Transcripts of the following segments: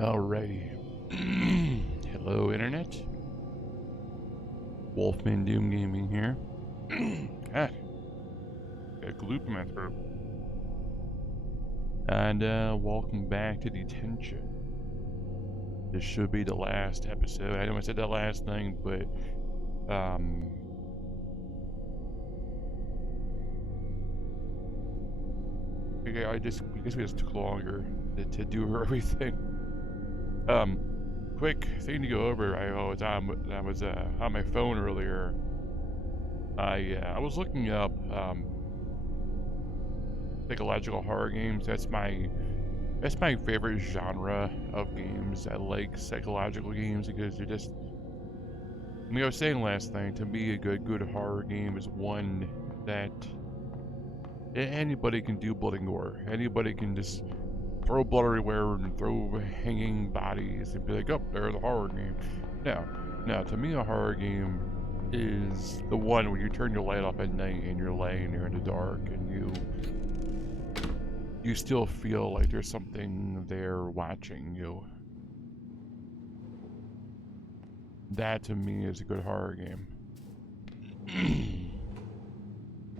Alrighty. Hello, Internet. Wolfman Doom Gaming here. God. Got gloop in my throat. And welcome back to Detention. This should be the last episode. I know I said that last thing, but I guess we just took longer to do everything. Quick thing to go over. I was on my phone earlier. I was looking up psychological horror games. That's my favorite genre of games. I like psychological games because they're just. I was saying last night, to me, a good horror game is one that anybody can do blood and gore. Anybody can just throw blood everywhere and throw hanging bodies and be like, oh, there's a horror game. No, to me a horror game is the one where you turn your light off at night and you're laying there in the dark and you still feel like there's something there watching you. That to me is a good horror game.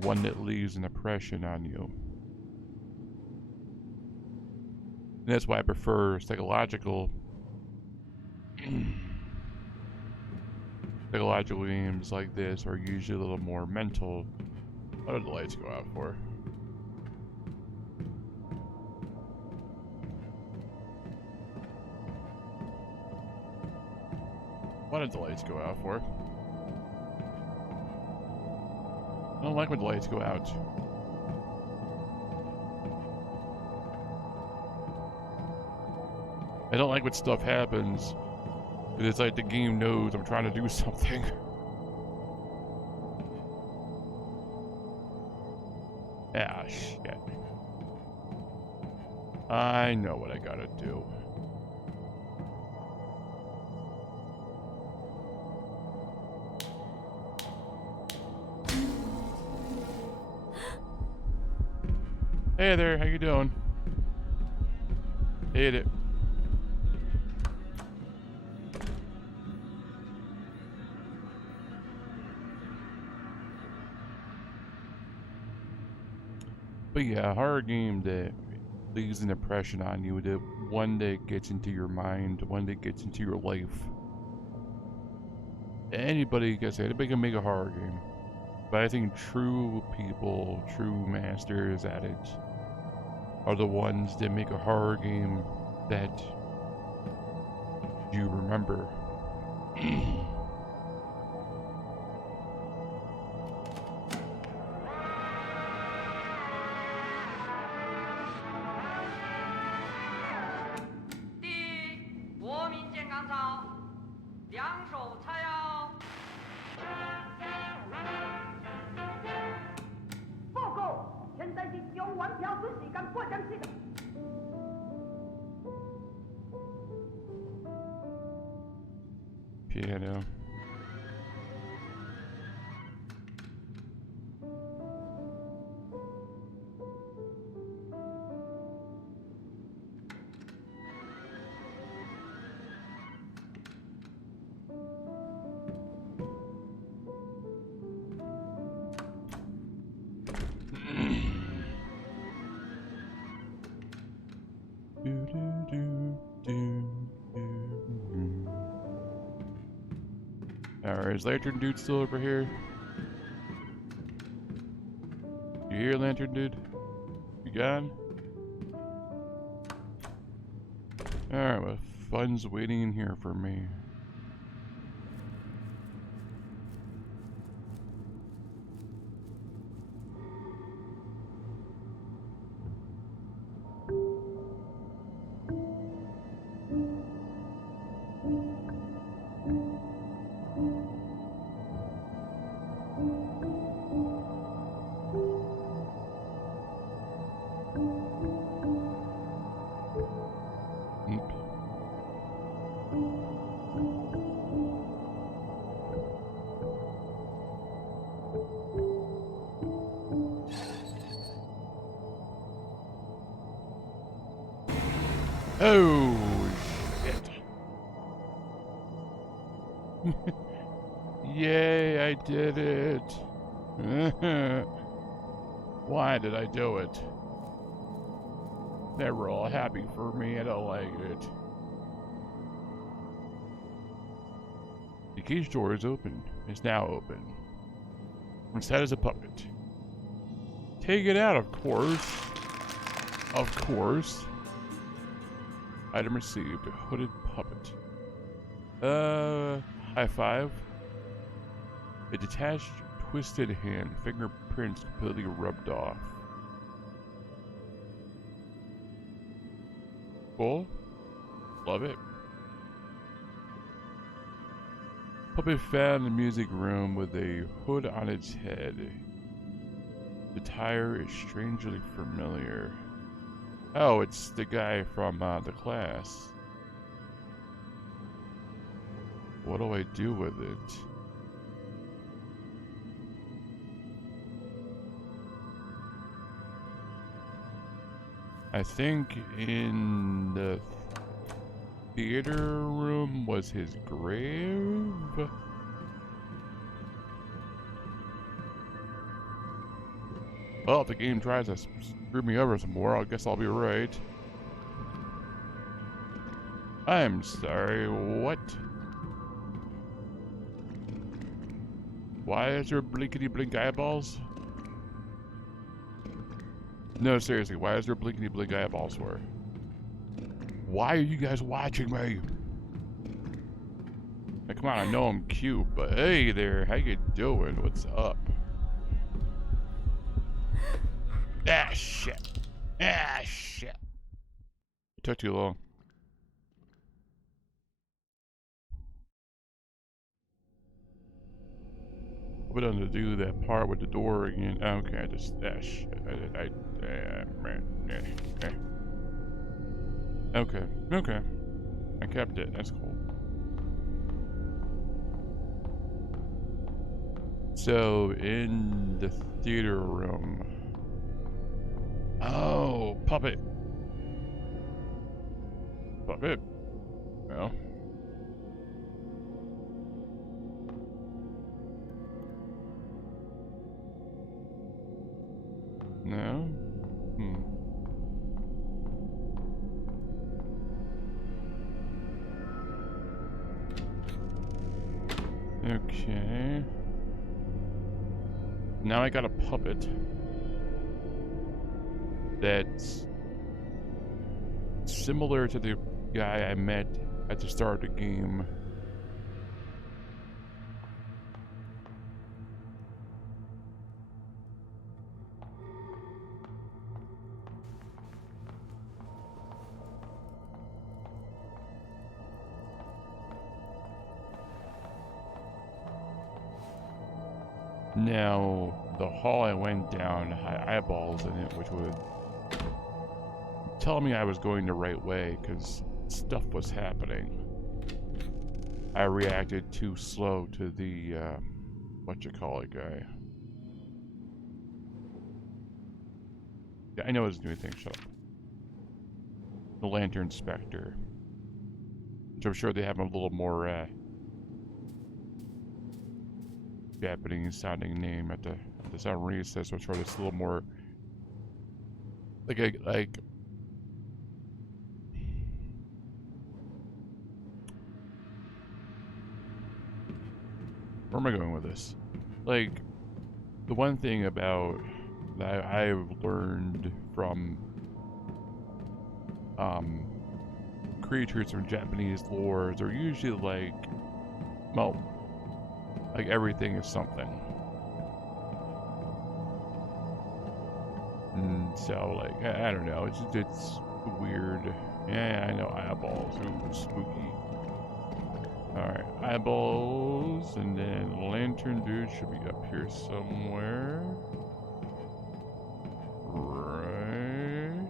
One that leaves an impression on you. And that's why I prefer psychological games like this are usually a little more mental. What do the lights go out for? What did the lights go out for? I don't like when the lights go out. I don't like when stuff happens. It's like the game knows I'm trying to do something. Ah, shit. I know what I gotta do. Hey there, how you doing? Hit it. But yeah, a horror game that leaves an impression on you, that one that gets into your mind, one that gets into your life. Anybody can make a horror game. But I think true people, true masters at it, are the ones that make a horror game that you remember. Piano. Alright, is Lantern Dude still over here? You here, Lantern Dude? You gone? Alright, well, fun's waiting in here for me. Oh, Yay, I did it. Why did I do it? They were all happy for me. I don't like it. The cage door is open. It's now open. Inside is a puppet. Take it out, of course. Of course. Item received. A hooded puppet. High five. A detached, twisted hand. Fingerprints completely rubbed off. Cool. Love it. Puppet found in the music room with a hood on its head. The tire is strangely familiar. Oh, it's the guy from the class. What do I do with it? I think in the theater room was his grave? Well, if the game tries to screw me over some more, I guess I'll be right. I'm sorry, what? Why is there blinkety blink eyeballs? No, seriously, why is there blinkety blink eyeballs for? Why are you guys watching me? Now, come on, I know I'm cute, but hey there, how you doing? What's up? Ah, shit. Ah, shit. It took too long. We're gonna do that part with the door again. Okay, I just, shit. Okay, okay. I kept it, that's cool. So, in the theater room. Oh, puppet. Puppet. Well. No? Okay. Now I got a puppet that's similar to the guy I met at the start of the game. Now, the hall I went down had eyeballs in it, which would tell me I was going the right way, because stuff was happening. I reacted too slow to the, whatchamacallit guy. Yeah, I know his new thing, shut up. The Lantern Spectre. Which I'm sure they have a little more, Japanese sounding name at the sound recess, so I'm sure it's a little more like where am I going with this? Like, the one thing about that I've learned from creatures from Japanese lore, they're usually like, well, like everything is something. And so, like, I don't know, it's weird. Yeah, I know, eyeballs, ooh, spooky. Alright, eyeballs, and then Lantern Dude should be up here somewhere. Right.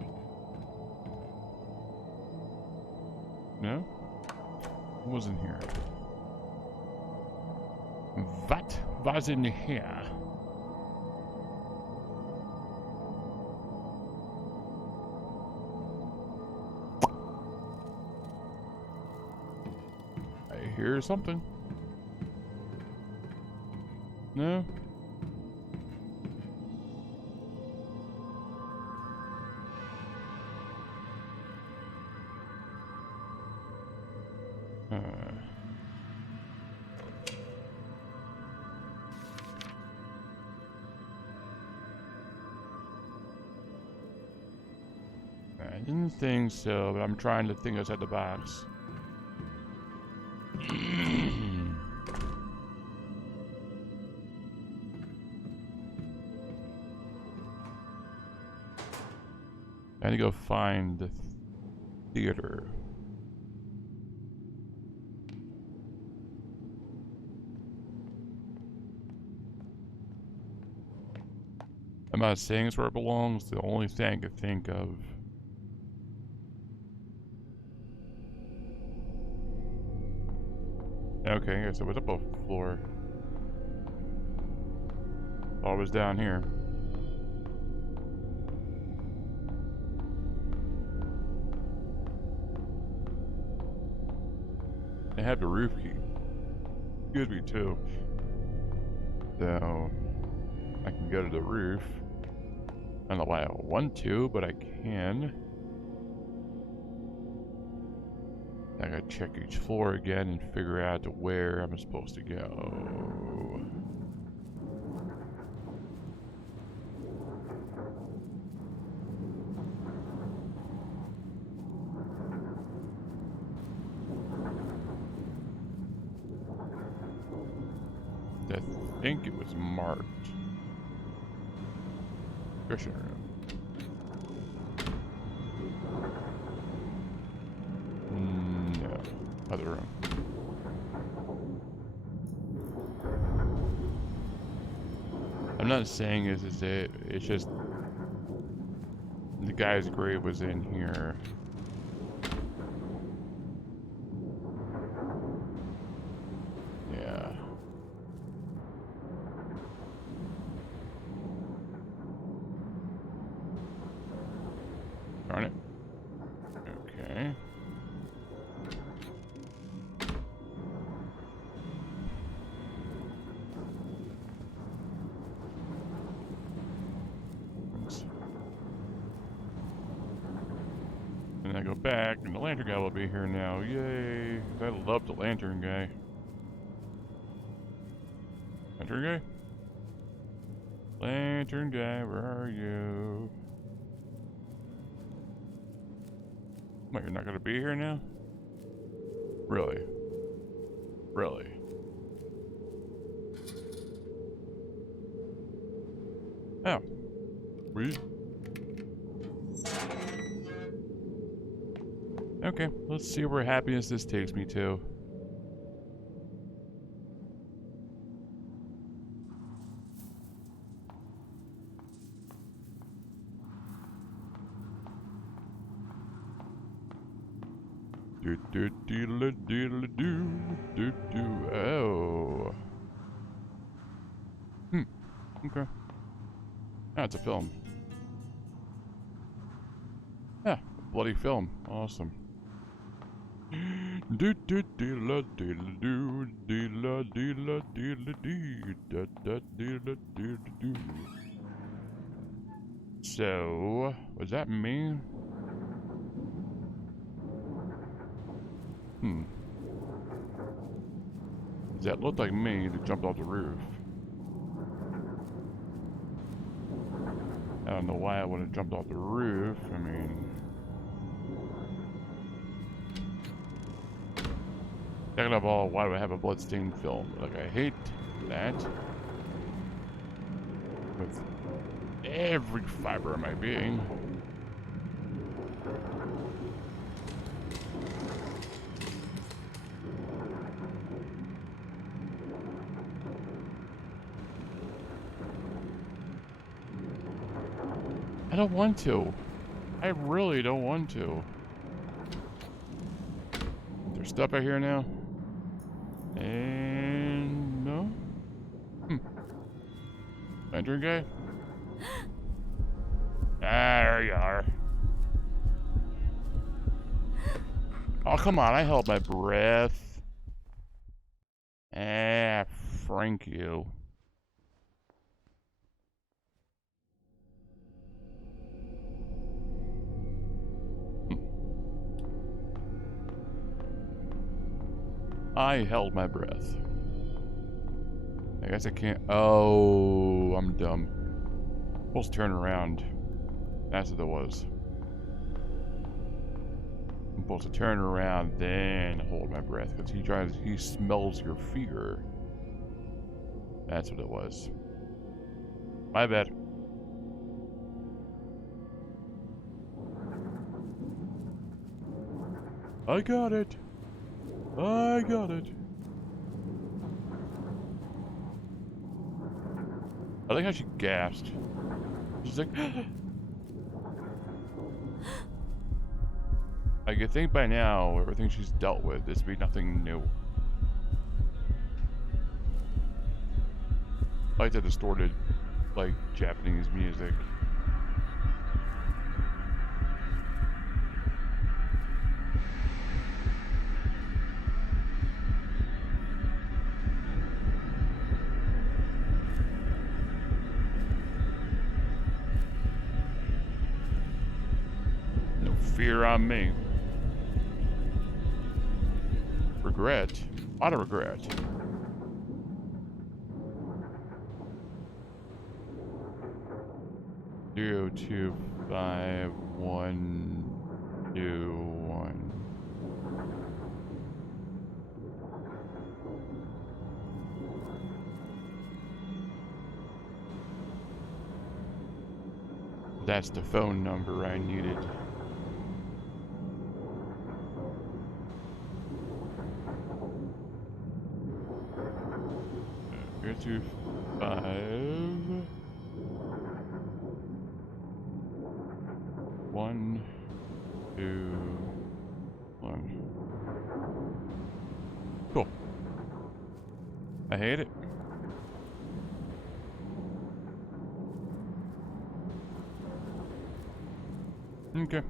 No? Who was in here? What was in here? I hear something. No? I didn't think so, but I'm trying to think outside the box. I need to go find the theater. I'm not saying it's where it belongs. The only thing I could think of. Okay, so it was up a floor. Oh, it was down here. I have the roof key. Excuse me too. So I can go to the roof. I don't know why I want to, but I can. I gotta check each floor again and figure out where I'm supposed to go. I think it was marked. Cushion room. No. Other room. I'm not saying this is it. It's just the guy's grave was in here. Yeah. Darn it. Okay. And I go back, and the lantern guy will be here now. Yay! I love the lantern guy. Lantern guy? Lantern guy, where are you? What, you're not gonna be here now? Really? Really? Oh. We? Okay, let's see where happiness this takes me to. Oh. Okay. Ah, it's a film. Yeah, bloody film. Awesome. So, was that me? That looked like me that jumped off the roof. I don't know why I would have jumped off the roof. I mean... Second of all, why do I have a bloodstained film? Like, I hate that. With every fiber of my being. I don't want to. I really don't want to. There's stuff out here now. And no. Lantern guy? Ah, there you are. Oh, come on, I held my breath. Ah, Frank you. I held my breath. I guess I can't. Oh, I'm dumb. Supposed to turn around. That's what it was. I'm supposed to turn around, then hold my breath, because he smells your fear. That's what it was. My bad. I got it. I got it. I like how she gasped. She's like, I could think by now, everything she's dealt with, this would be nothing new. I like the distorted, like, Japanese music. No fear on me. Regret? A lot of regret. 0252121. That's the phone number I needed. Go to 5 1 2 1. Cool. I hate it. Okay.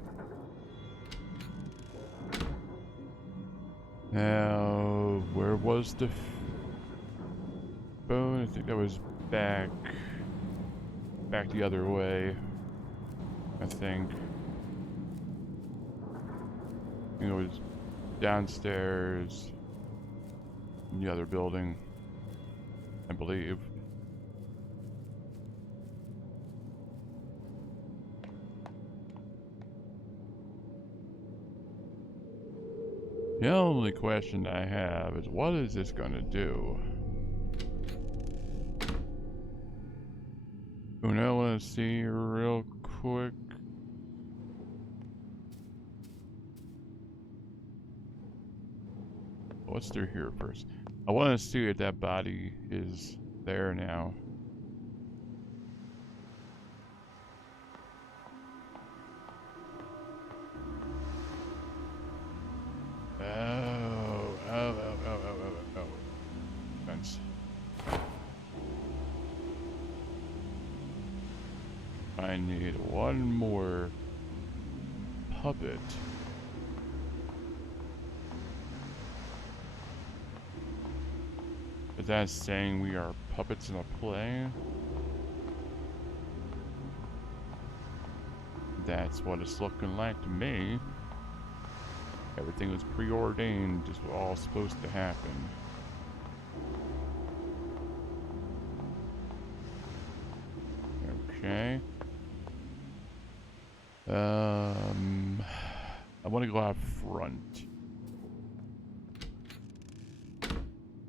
Now, where was the phone? I think that was back the other way. I think it was downstairs in the other building, I believe. The only question I have is, what is this gonna do? And I want to see real quick. What's through here first? I want to see if that body is there now. Oh. Fence. I need one more puppet. Is that saying we are puppets in a play? That's what it's looking like to me. Everything was preordained, just all supposed to happen. Okay. I want to go out front.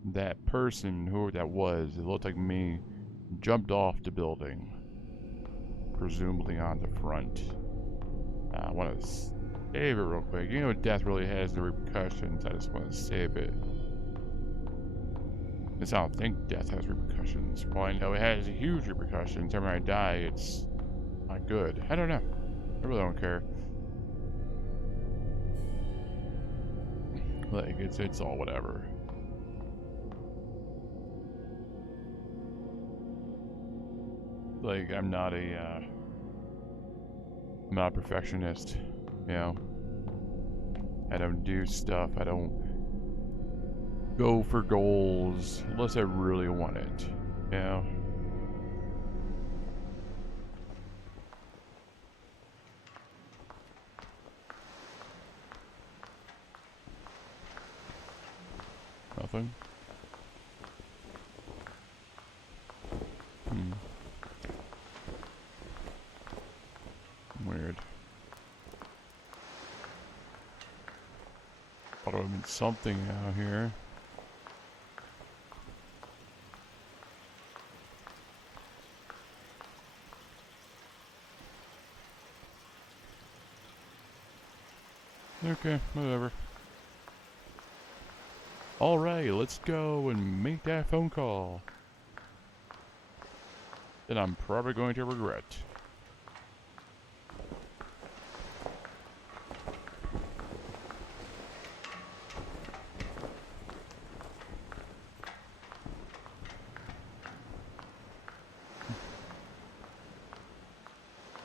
That person, whoever that was, it looked like me, jumped off the building. Presumably on the front. I want to save it real quick. You know, death really has the repercussions. I just want to save it. Because I don't think death has repercussions. Well, I know it has huge repercussions. Every time I die, it's not good. I don't know. I really don't care. Like, it's all whatever. Like, I'm not a perfectionist, you know. I don't do stuff. I don't go for goals unless I really want it, you know. going. Weird. Thought it would have been something out here. Okay, whatever. Alright, let's go and make that phone call. That I'm probably going to regret.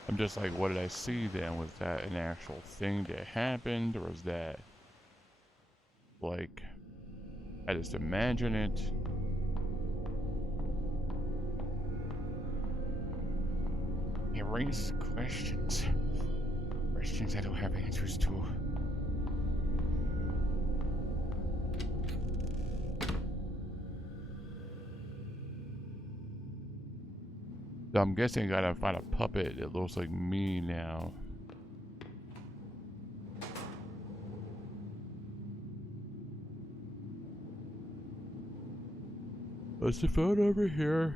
I'm just like, what did I see then? Was that an actual thing that happened, or was that like I just imagine it? It raises questions. Questions I don't have answers to. So I'm guessing I gotta find a puppet that looks like me now. What's the phone over here?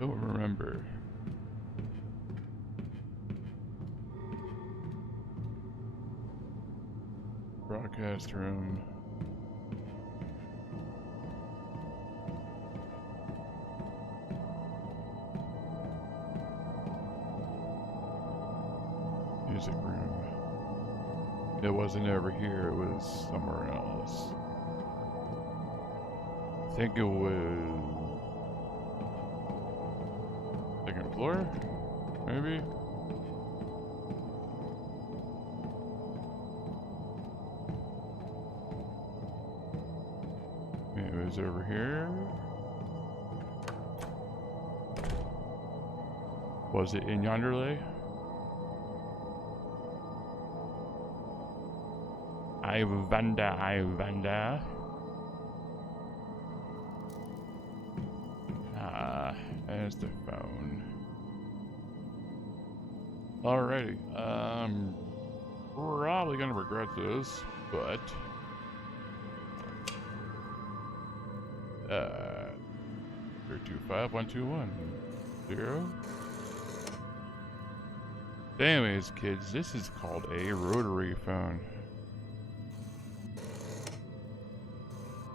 Don't remember. Broadcast room. Music room. It wasn't over here, it was somewhere else. I think it was second floor, maybe? It was over here. Was it in Yonderley? I wonder. There's the phone. Alrighty, probably gonna regret this, but 325-121-0. Anyways, kids, this is called a rotary phone.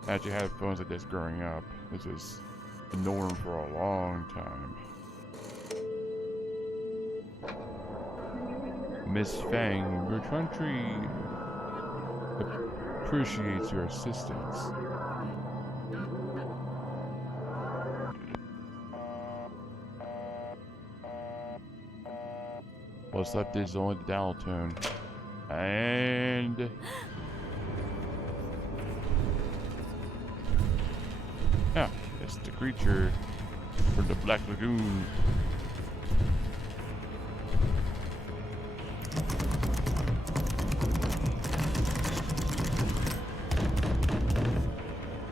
I actually had phones like this growing up. This is the norm for a long time. Miss Fang, your country appreciates your assistance. What's left is only the dial tone. And yeah, it's the creature from the Black Lagoon.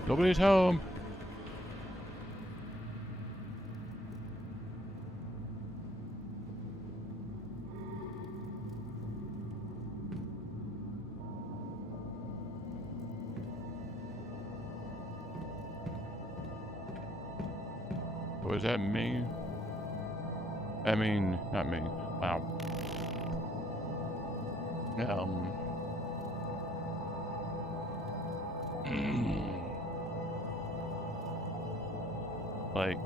Nobody's home. Was that me? I mean, not me. Wow. Like,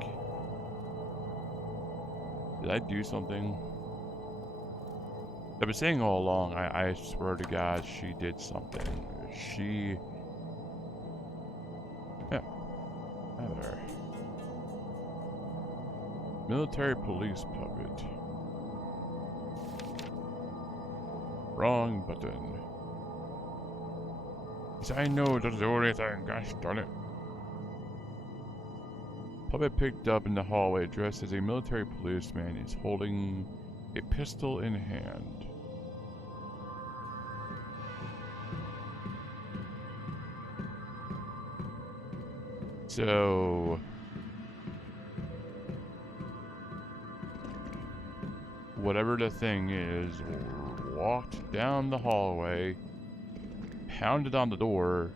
did I do something? I've been saying all along, I swear to God, she did something. She... Yeah. There. Military police puppet. Wrong button. Yes, I know it doesn't do anything, gosh darn it. Puppet picked up in the hallway dressed as a military policeman is holding a pistol in hand. So whatever the thing is, walked down the hallway, pounded on the door,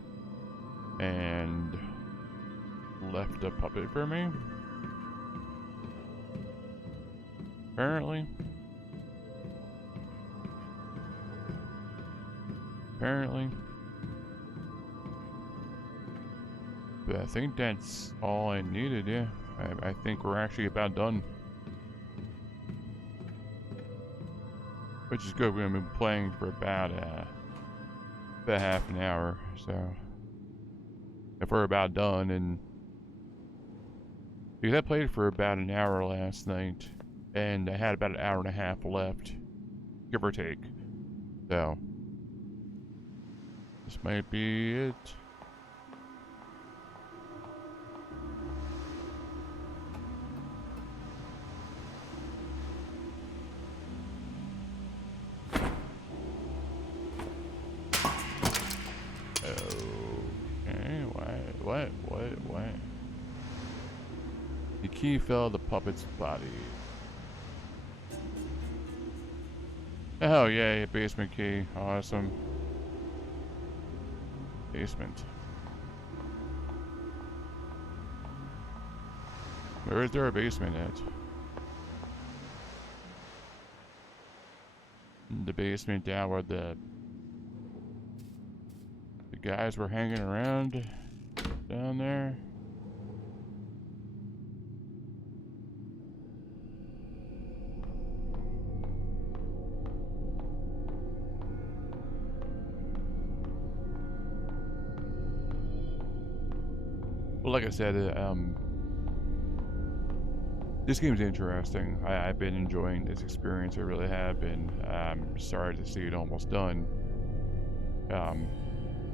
and left a puppet for me. Apparently. But I think that's all I needed, yeah. I think we're actually about done. Which is good. We've been playing for about half an hour, so if we're about done, and because I played for about an hour last night, and I had about an hour and a half left, give or take. So this might be it. What? The key fell the puppet's body. Oh yeah, basement key. Awesome. Basement. Where is there a basement at? The basement down where the guys were hanging around down there. Well, like I said, this game's interesting. I've been enjoying this experience. I really have been. I'm sorry to see it almost done.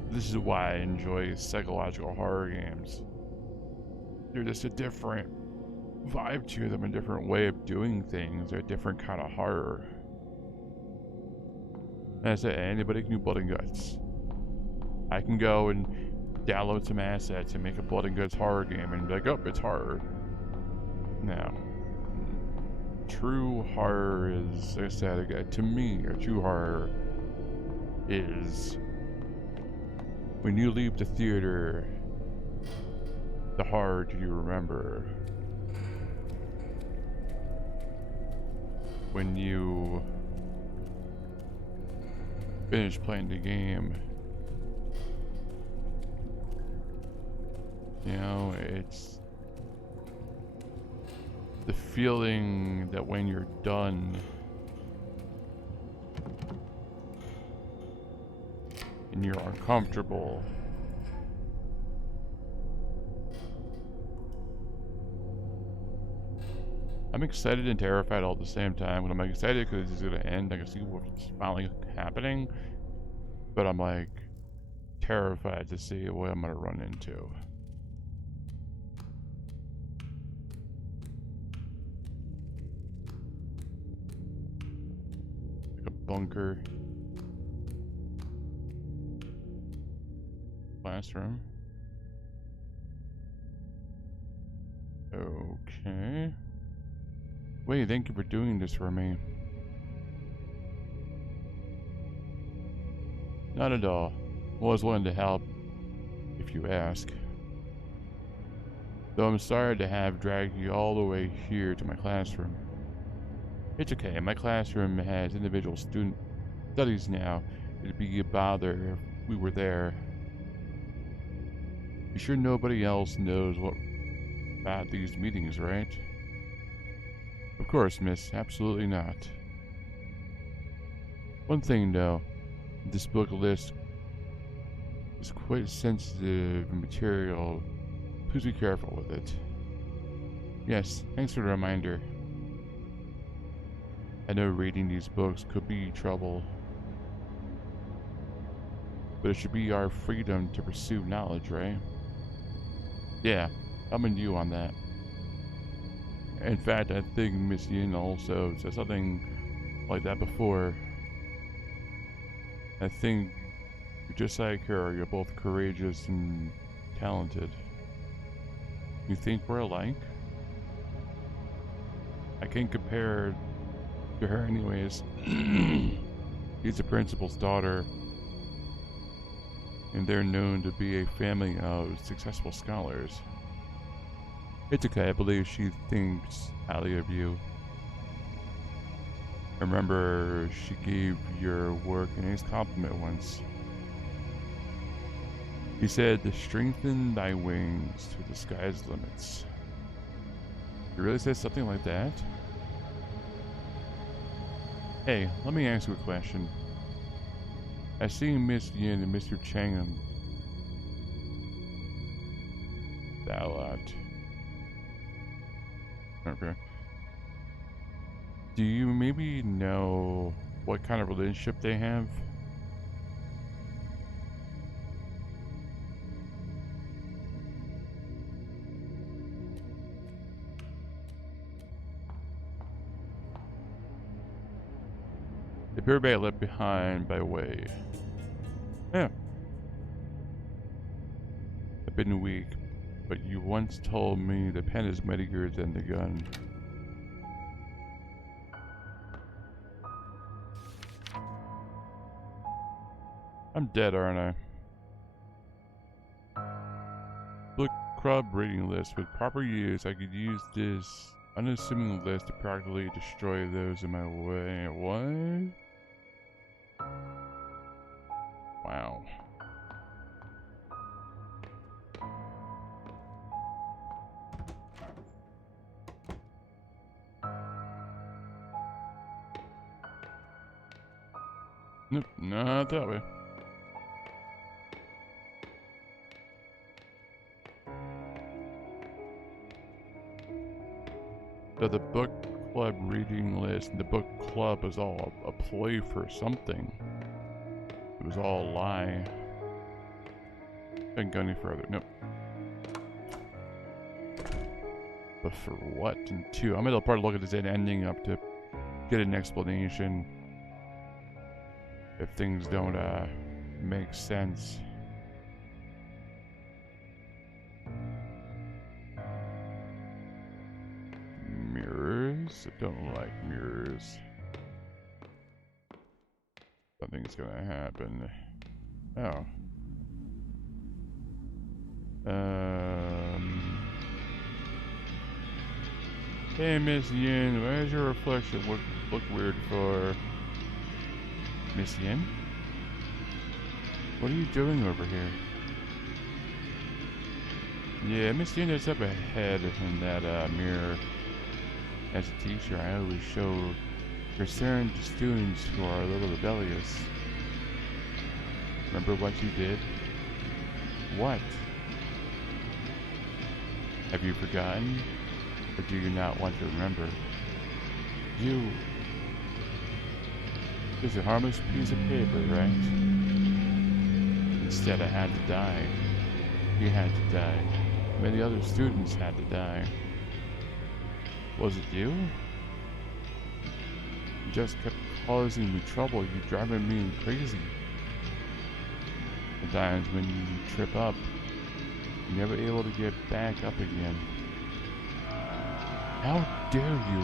This is why I enjoy psychological horror games. They're just a different vibe to them, a different way of doing things, a different kind of horror. And I said, anybody can do blood and guts. I can go and download some assets and make a blood and guts horror game and be like, oh, it's horror. Now, true horror is, like I said, to me, or true horror is when you leave the theater, the horror do you remember? When you finish playing the game, you know, it's the feeling that when you're done and you're uncomfortable, I'm excited and terrified all at the same time. When I'm excited because it's gonna end, I can see what's finally happening, but I'm like terrified to see what I'm gonna run into. Like a bunker. Classroom. Okay. Wait, thank you for doing this for me. Not at all. Was willing to help, if you ask. Though I'm sorry to have dragged you all the way here to my classroom. It's okay, my classroom has individual student studies now. It'd be a bother if we were there. You sure nobody else knows what about these meetings, right? Of course, miss. Absolutely not. One thing, though. This book list is quite sensitive material. Please be careful with it. Yes, thanks for the reminder. I know reading these books could be trouble. But it should be our freedom to pursue knowledge, right? Yeah, I'm in you on that. In fact, I think Miss Yin also said something like that before. I think you're just like her. You're both courageous and talented. You think we're alike? I can't compare to her anyways. She's the principal's daughter, and they're known to be a family of successful scholars. It's okay, I believe she thinks highly of you. I remember she gave your work a nice compliment once. He said, "Strengthen thy wings to the sky's limits." You really said something like that? Hey, let me ask you a question. I see Miss Yin and Mr. Chang that a lot. Okay. Do you maybe know what kind of relationship they have? The purebred left behind by way. Yeah. I've been weak, but you once told me the pen is mightier than the gun. I'm dead, aren't I? Book club reading list. With proper use, I could use this unassuming list to practically destroy those in my way. What? Wow. Nope, not that way. So the book club reading list, the book club was all a ploy for something. It was all a lie. Couldn't go any further. Nope. But for what? And two, I'm gonna probably look at this ending up to get an explanation if things don't make sense. Mirrors? I don't like mirrors. Something's gonna happen. Oh. Hey, Miss Yin, why does your reflection look weird for Miss Yin? What are you doing over here? Yeah, Miss Yin is up ahead in that mirror. As a teacher, I always show concern to students who are a little rebellious. Remember what you did? What? Have you forgotten? Or do you not want to remember? You... It's a harmless piece of paper, right? Instead, I had to die. You had to die. Many other students had to die. Was it you? You just kept causing me trouble. You're driving me crazy. Sometimes when you trip up, you're never able to get back up again. How dare you?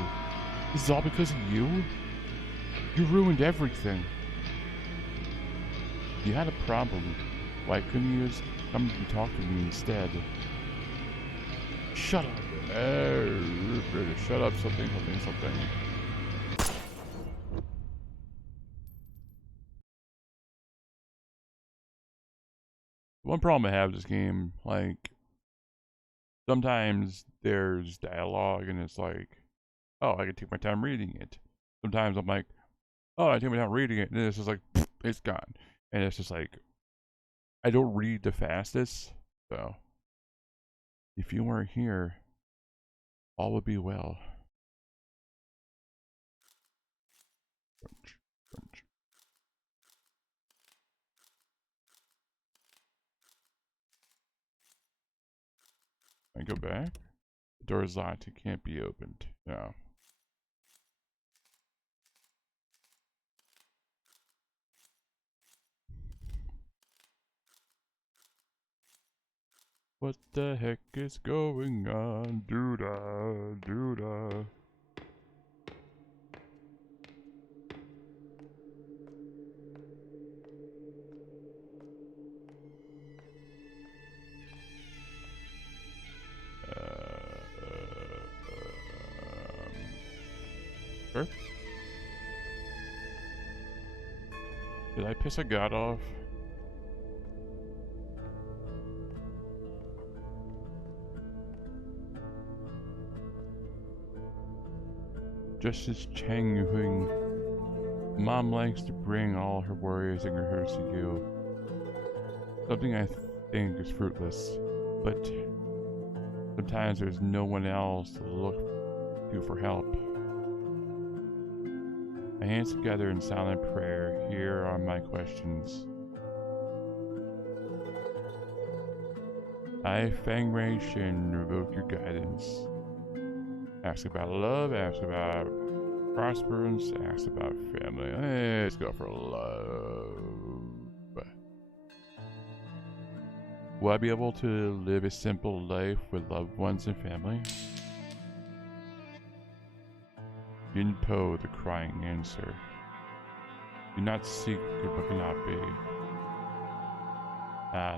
This is all because of you? You ruined everything. You had a problem. Why couldn't you just come and talk to me instead? Shut up. Shut up, something. One problem I have with this game, like, sometimes there's dialogue and it's like, oh, I can take my time reading it. Sometimes I'm like, oh, I take my time reading it, and then it's just like, it's gone. And it's just like, I don't read the fastest, so if you weren't here, all would be well. Crunch, crunch. I go back. The door is locked. It can't be opened. No. What the heck is going on? Doo-da, doo-da. Sure. Did I piss a god off? Justice Chang Huing. Mom likes to bring all her worries and concerns to you. Something I think is fruitless, but sometimes there's no one else to look to for help. My hands together in silent prayer. Here are my questions. I, Fang Wei Shin, revoke your guidance. Ask about love, ask about prosperance, ask about family. Let's go for love. Will I be able to live a simple life with loved ones and family? Yin Po, the crying answer. Do not seek what cannot be.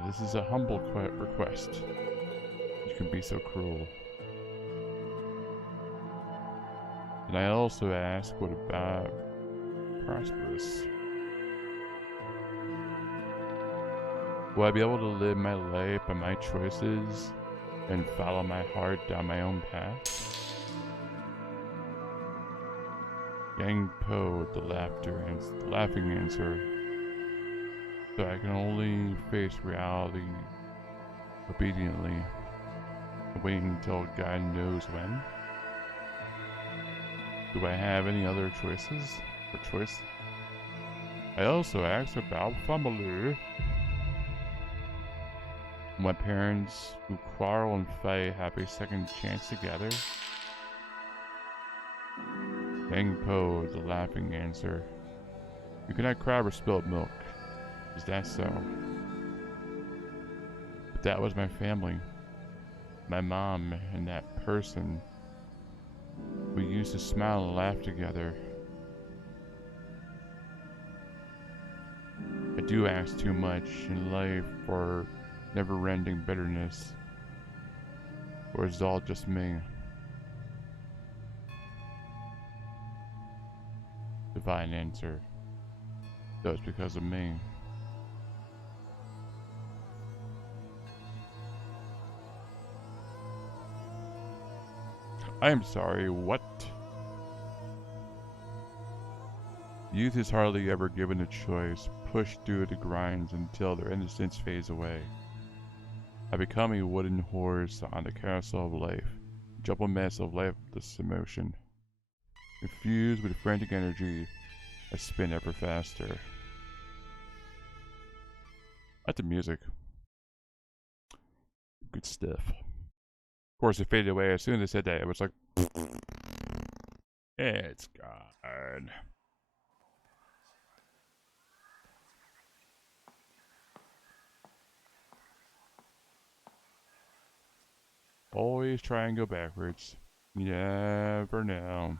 This is a humble request. You can be so cruel. And I also ask, what about prosperous? Will I be able to live my life by my choices and follow my heart down my own path? Yang Po, the laughing answer. So I can only face reality obediently, waiting until God knows when. Do I have any other choices or choice? I also asked about family. My parents who quarrel and fight have a second chance together. Yang Po, the laughing answer. You cannot cry over spilled milk. Is that so? But that was my family. My mom and that person. We used to smile and laugh together. I do ask too much in life for never-ending bitterness. Or is it all just me? Divine answer. So it's because of me. I am sorry, what? Youth is hardly ever given a choice, pushed through the grinds until their innocence fades away. I become a wooden horse on the carousel of life, a jumbled mess of lifeless emotion. Infused with frantic energy, I spin ever faster. I like the music. Good stuff. Of course, it faded away as soon as I said that. It was like, it's gone. Always try and go backwards. You never know.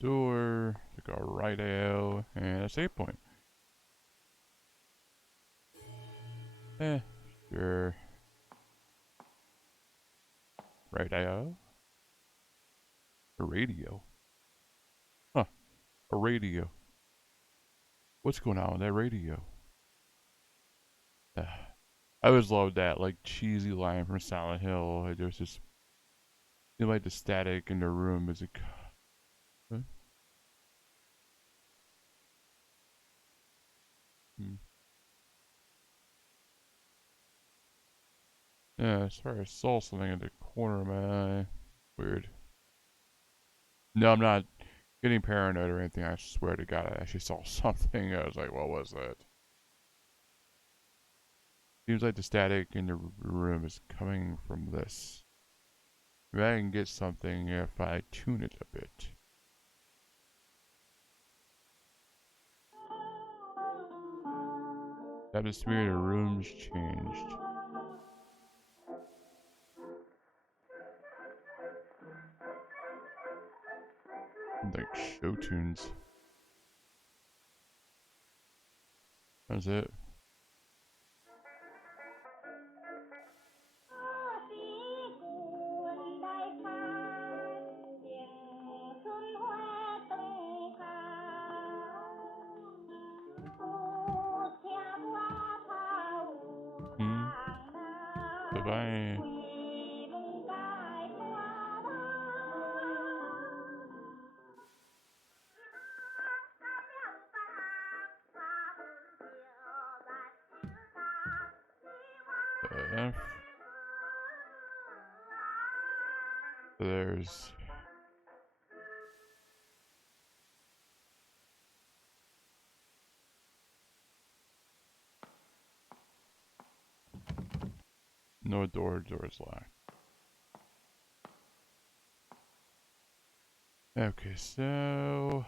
Door, to go right out, and a save point. Sure. Right out. A radio. Huh, a radio. What's going on with that radio? I always loved that, like, cheesy line from Silent Hill. There's just, you know, like the static in the room is like, huh? Hmm. Yeah, sorry, I saw something in the corner of my eye. Weird. No, I'm not. getting paranoid or anything. I swear to God, I actually saw something. I was like, what was that? Seems like the static in the room is coming from this. Maybe I can get something if I tune it a bit. That is weird, the room's changed. Like show tunes. That's it. Bye-bye. F. There's no door, door's locked. Okay, so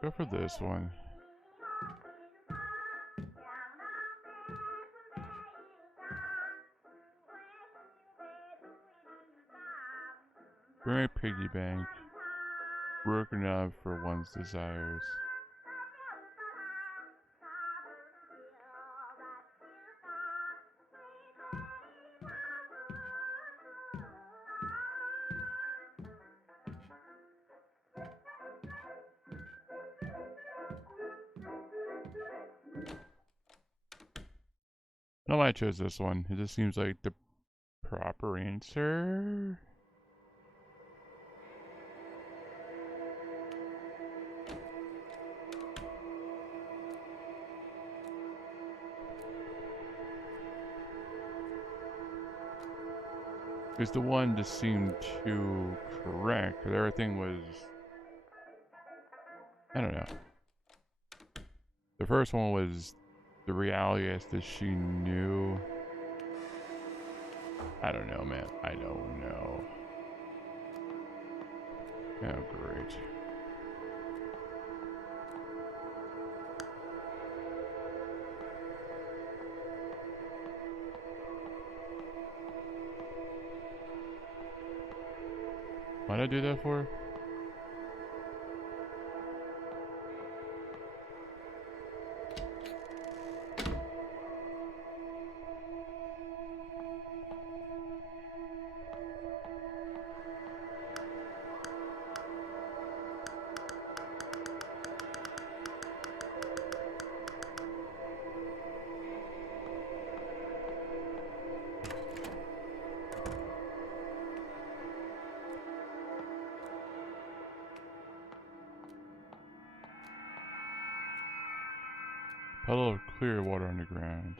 go for this one. Bring a piggy bank. Broken up for one's desires. I don't know why I chose this one. It just seems like the proper answer. Because the one just seemed too correct. Because everything was... I don't know. The first one was the reality as that she knew. I don't know, man. I don't know. Oh, great. Why'd I do that for? Puddle of clear water on the ground.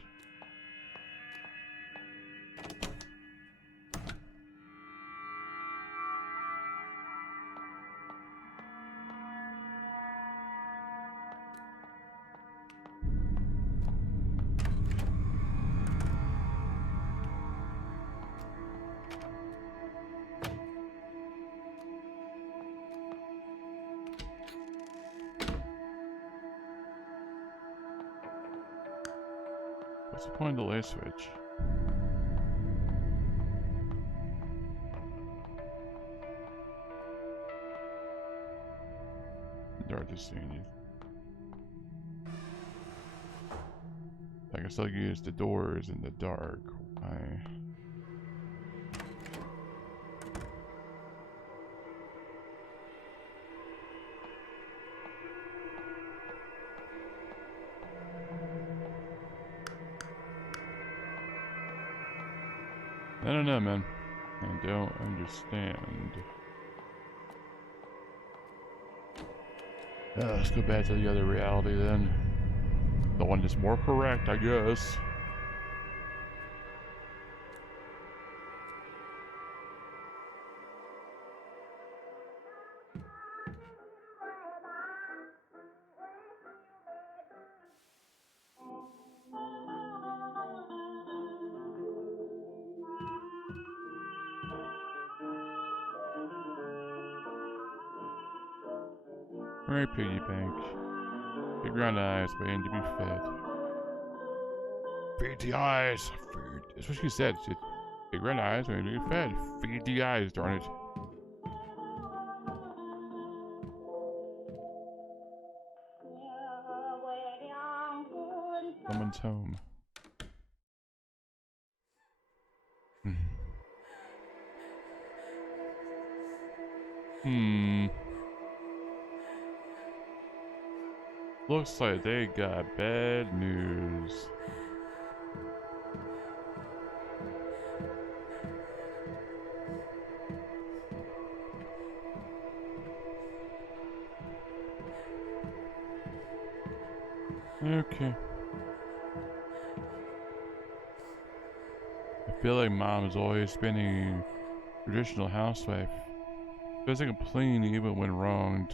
What's the point of the light switch? Dark is seen. I can still use the doors in the dark. Why? I don't know, man. I don't understand. Let's go back to the other reality then. The one that's more correct, I guess. Alright, piggy bank. Big round eyes waiting to be fed. Feed the eyes! Feed. That's what she said. She said, big round eyes waiting to be fed. Feed the eyes, darn it. Someone's home. Looks like they got bad news. Okay. I feel like mom's always been a traditional housewife. Doesn't complain even when wronged.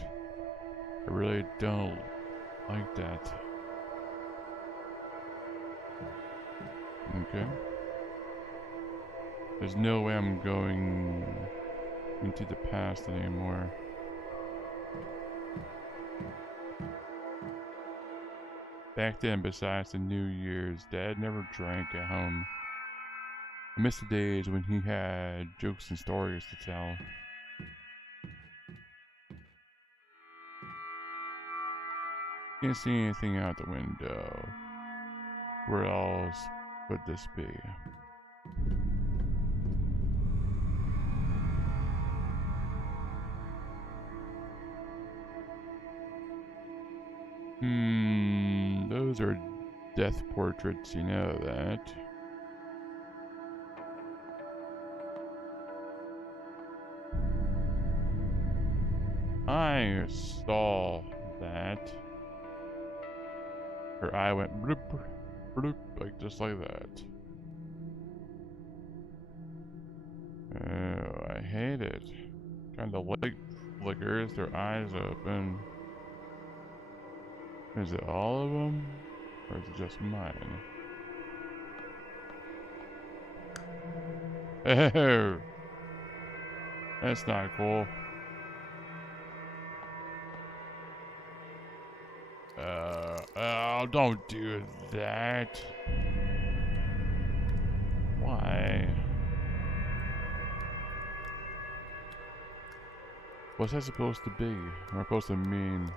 I really don't like that. Okay. There's no way I'm going into the past anymore. Back then, besides the New Year's, Dad never drank at home. I miss the days when he had jokes and stories to tell. Can't see anything out the window. Where else would this be? Those are death portraits, you know that. I saw that. Her eye went bloop, bloop, like just like that. Oh, I hate it. Kind of light flickers, their eyes open. Is it all of them? Or is it just mine? Oh! That's not cool. Oh, don't do that. Why? What's that supposed to be? What am I supposed to mean?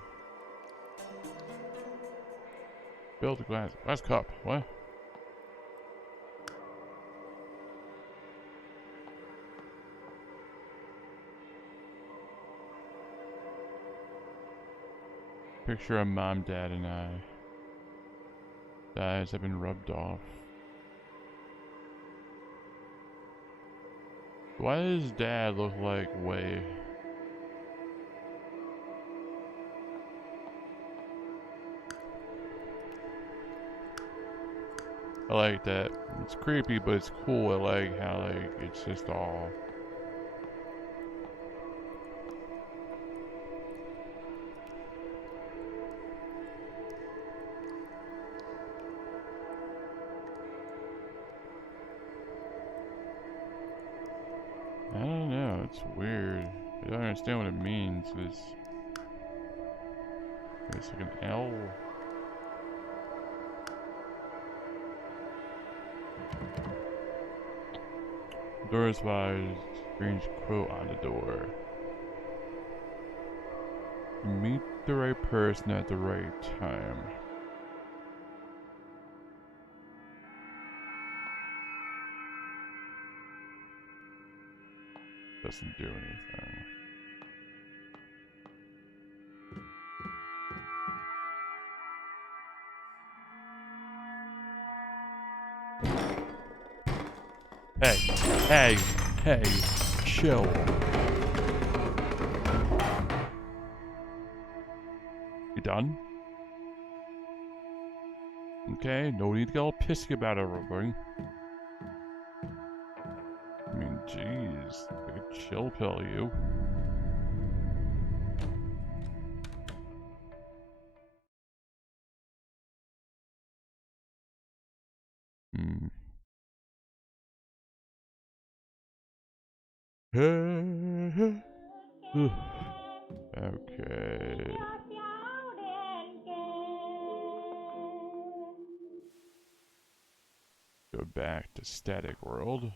Build a glass cup. What? Picture of mom, dad, and I. The eyes have been rubbed off. Why does dad look like Way? I like that. It's creepy, but it's cool. I like how like it's just all. I don't know. It's weird. I don't understand what it means. It's like an L. Doors wise, strange quote on the door. Meet the right person at the right time. Doesn't do anything. Hey, chill. You done? Okay, no need to get all pissy about everything. I mean, jeez, like a chill pill, you. Okay. Go back to static world.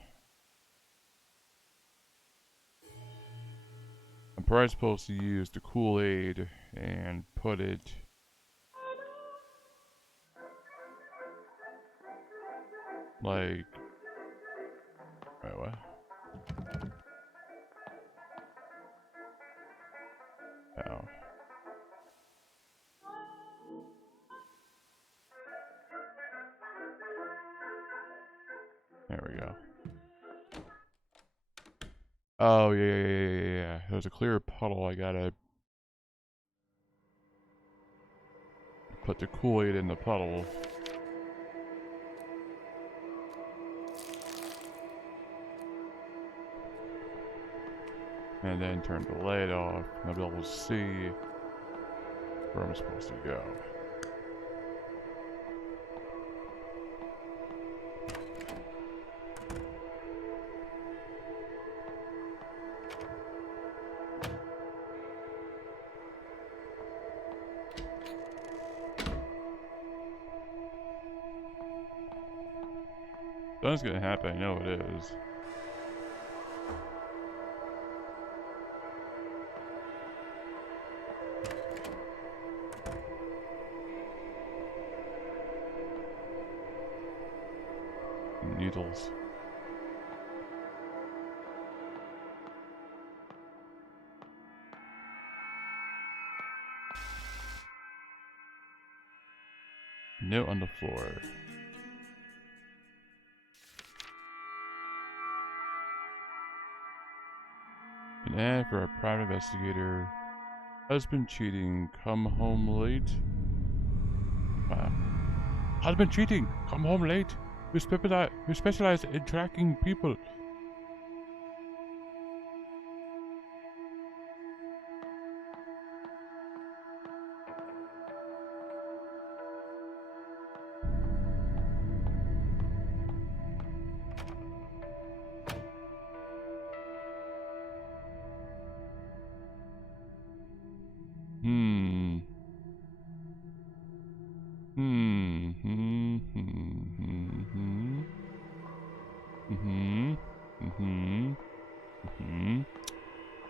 I'm probably supposed to use the Kool-Aid and put it... like... Wait, what? Oh. There we go. Oh, yeah. There's a clear puddle. I gotta put the Kool-Aid in the puddle. And then turn the light off. And I'll be able to see where I'm supposed to go. Something's gonna happen, I know it is. Needles. Note on the floor. An ad for a private investigator. Husband cheating, come home late. Wow. Husband cheating, come home late. We specialize in tracking people.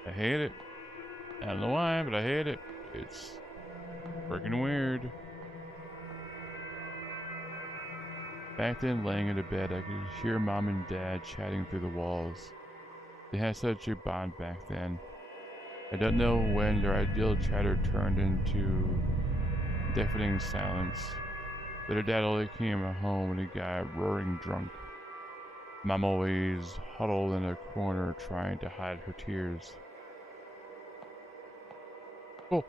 I hate it. I don't know why, but I hate it. It's freaking weird. Back then, laying in the bed, I could hear Mom and Dad chatting through the walls. They had such a bond back then. I don't know when their ideal chatter turned into deafening silence. But her dad only came home when he got roaring drunk. Mom always huddled in a corner trying to hide her tears. Oh.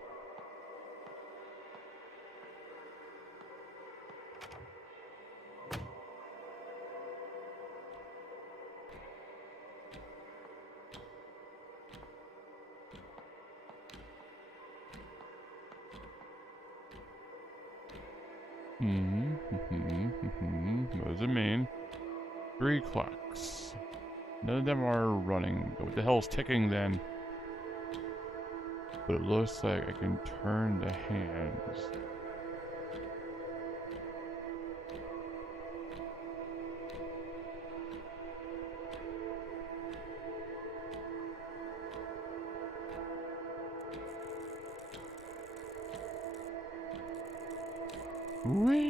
What does it mean? 3 clocks. None of them are running. What the hell's ticking then? But it looks like I can turn the hands. Whee!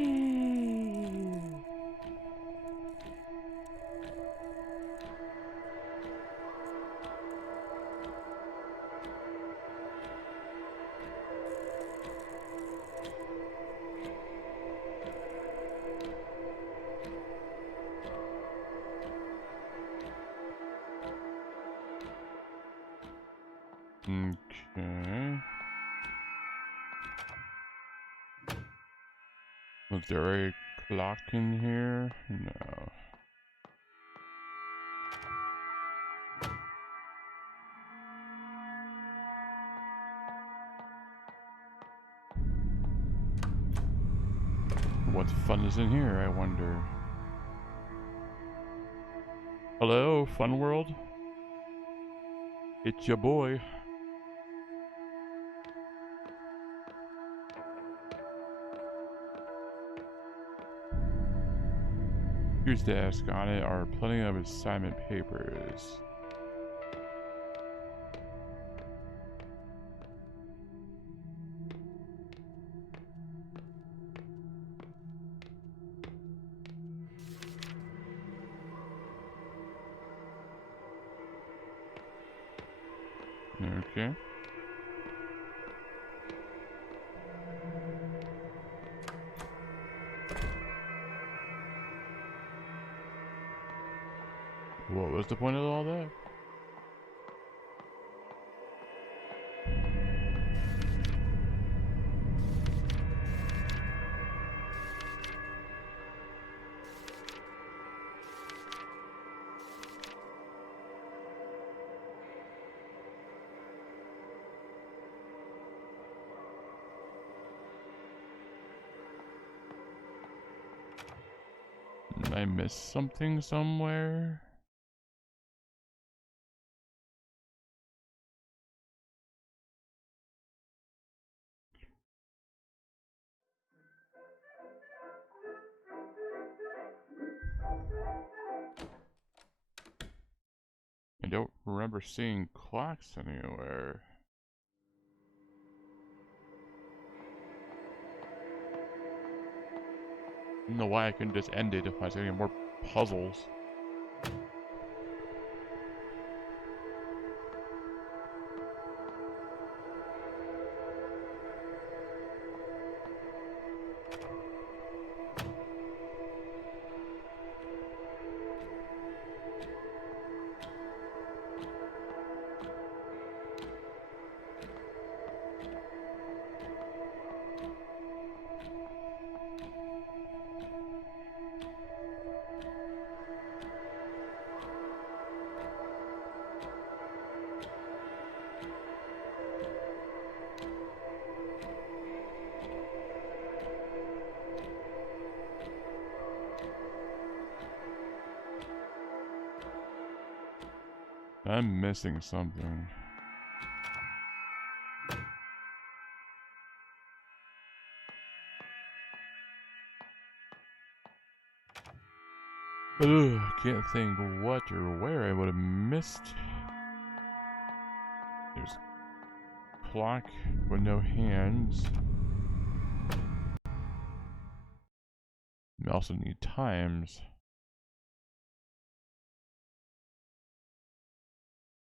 Okay. Was there a clock in here? No. What fun is in here, I wonder? Hello, Fun World? It's your boy. Here's desk. On it are plenty of assignment papers. Okay. What was the point of all that? I missed something somewhere? I don't remember seeing clocks anywhere. I don't know why I couldn't just end it if I was getting more puzzles. I'm missing something. Ugh, can't think what or where I would have missed. There's a clock with no hands. We also need times.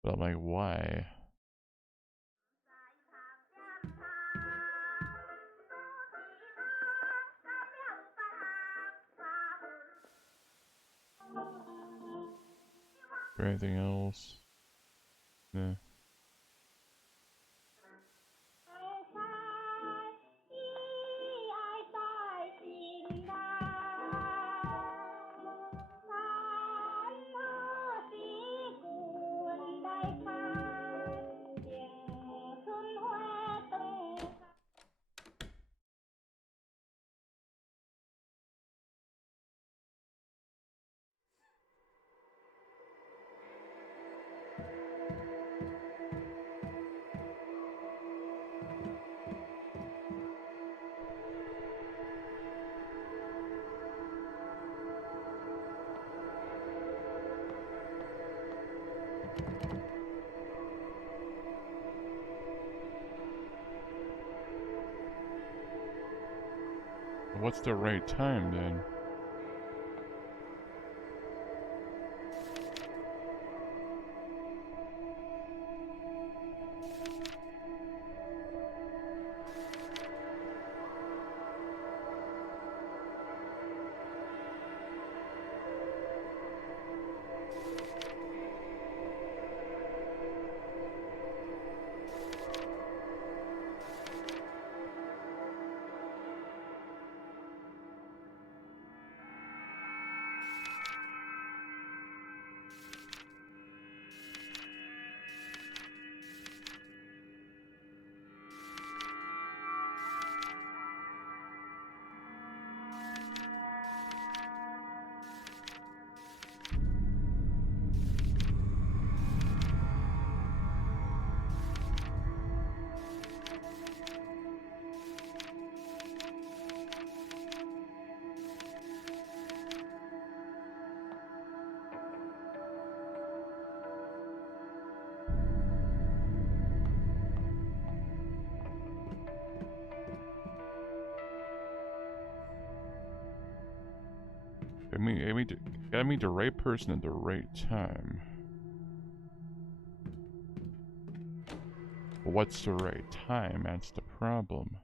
But I'm like, why? Or anything else? Nah. What's the right time then? Gotta meet the right person at the right time. But what's the right time? That's the problem.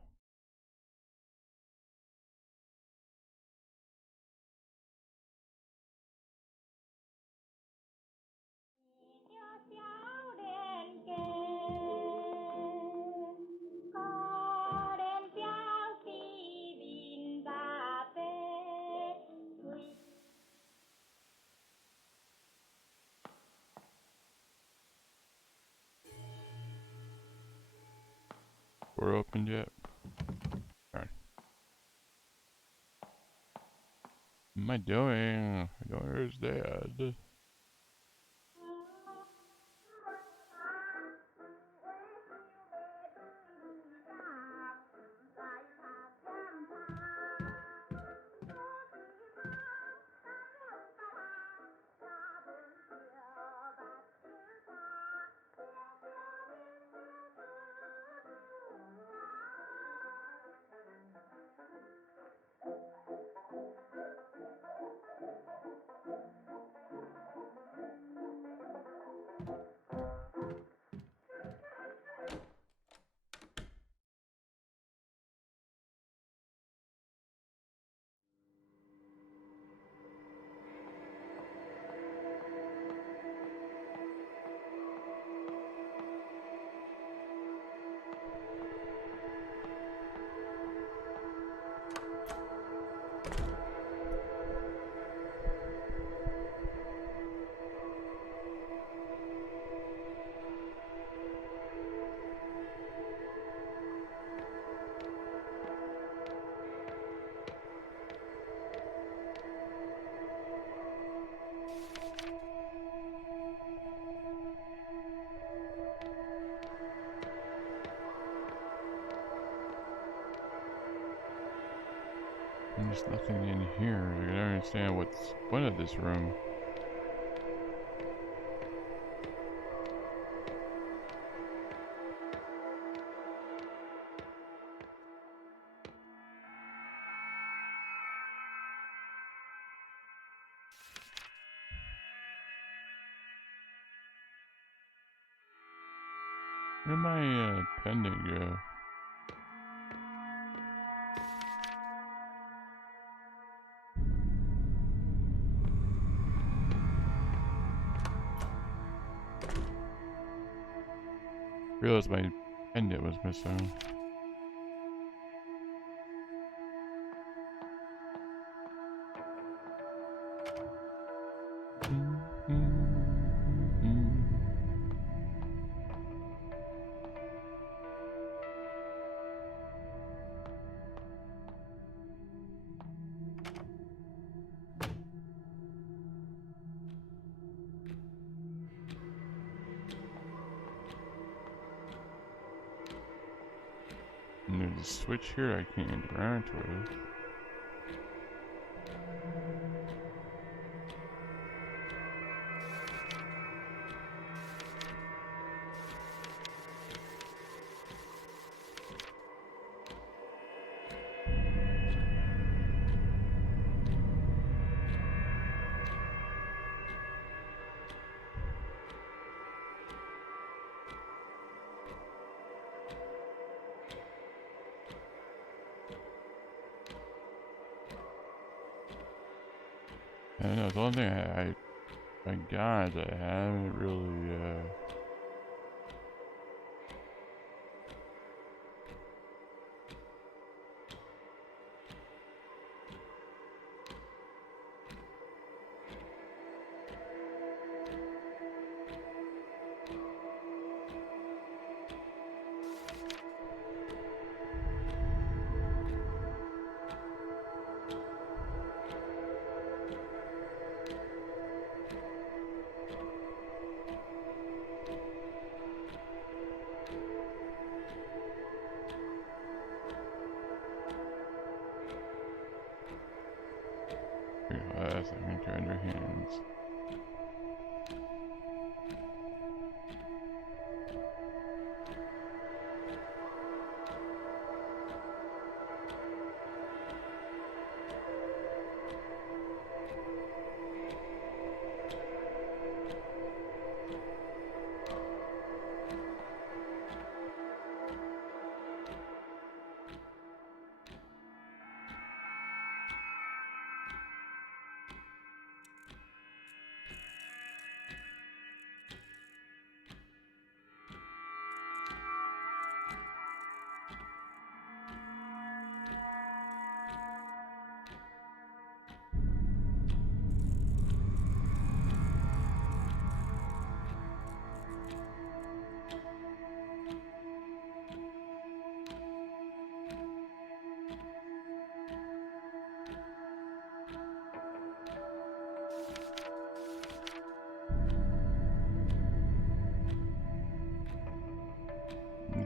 Door opened yet? Alright. What am I doing? Where's Dad? There's nothing in here. I don't understand what's the point of this room. Where did my pendant go? Realized my pendant was missing. And there's a switch here I can't interact with. I don't know, the only thing I got that I haven't really, I can turn your hands.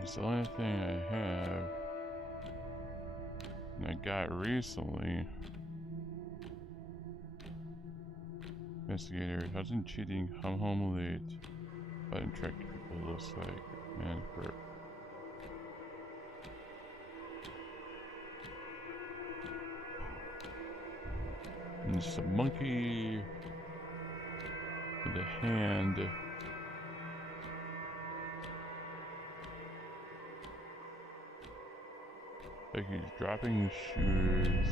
It's the only thing I have. And I got recently. Investigator, how's cheating? I'm home late. Button track people looks like. Man, for. And it's a monkey with a hand. Like he's dropping shoes.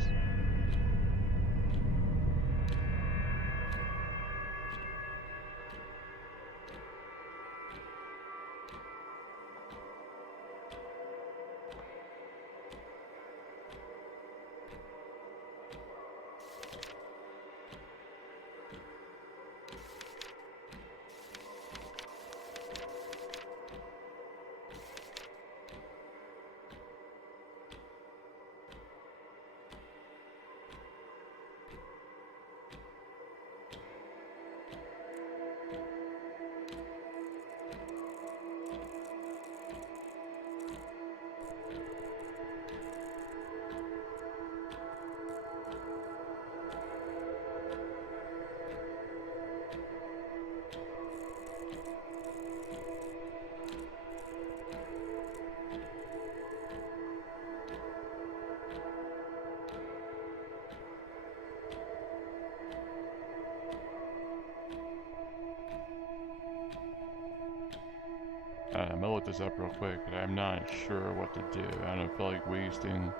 I'm gonna look this up real quick, but I'm not sure what to do. I don't feel like wasting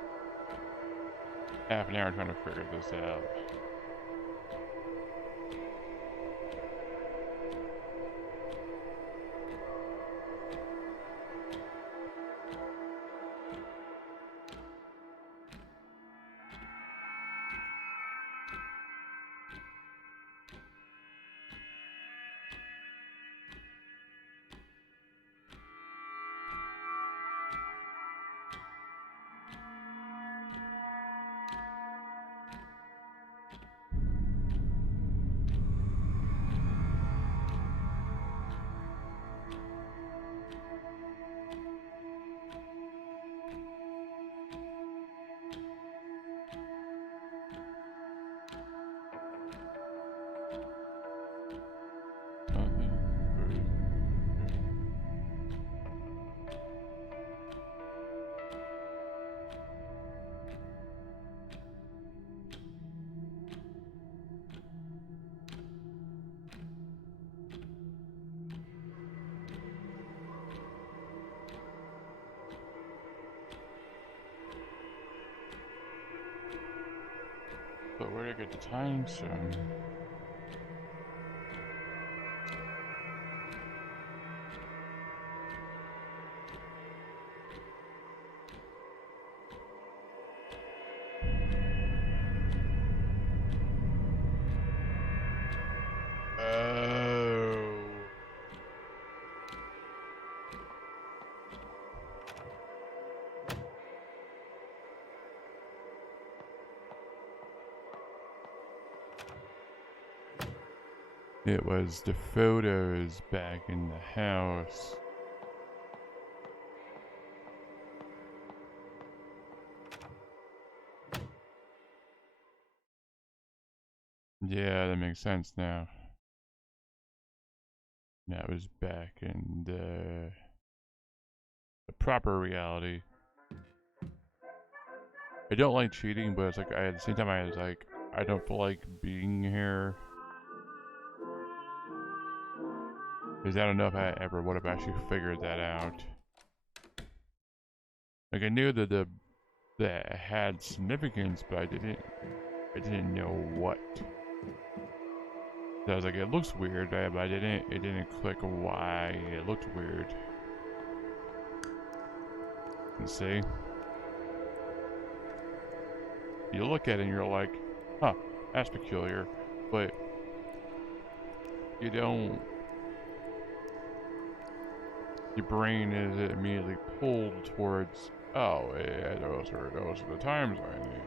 half an hour trying to figure this out. But where did I get the time from? Oh. It was the photos back in the house. Yeah, that makes sense now. That was back in the proper reality. I don't like cheating, but it's like at the same time I was like, I don't feel like being here. Because I don't know if I ever would have actually figured that out. Like I knew that that had significance, but I didn't know what. So I was like, it looks weird, but it didn't click why it looked weird. You see? You look at it and you're like, huh, that's peculiar, but you don't. Your brain is immediately pulled towards, oh, yeah, those are the times I need.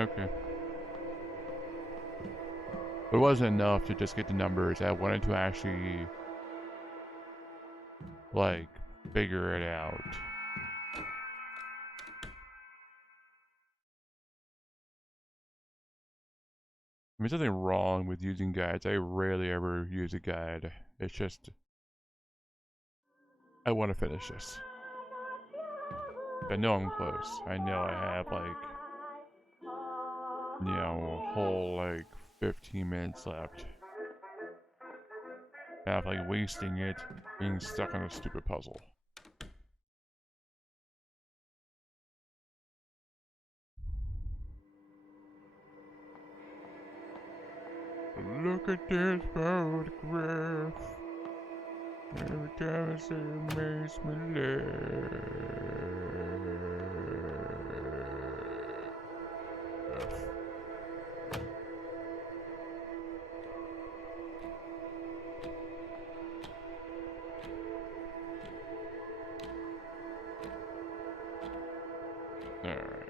Okay. But it wasn't enough to just get the numbers. I wanted to actually, like, figure it out. There's nothing wrong with using guides. I rarely ever use a guide. It's just, I want to finish this. I know I'm close. I know I have, like, you know, a whole, like, 15 minutes left. I have, like, wasting it being stuck on a stupid puzzle. Look at this photograph. Every time I see it makes me laugh. Alright.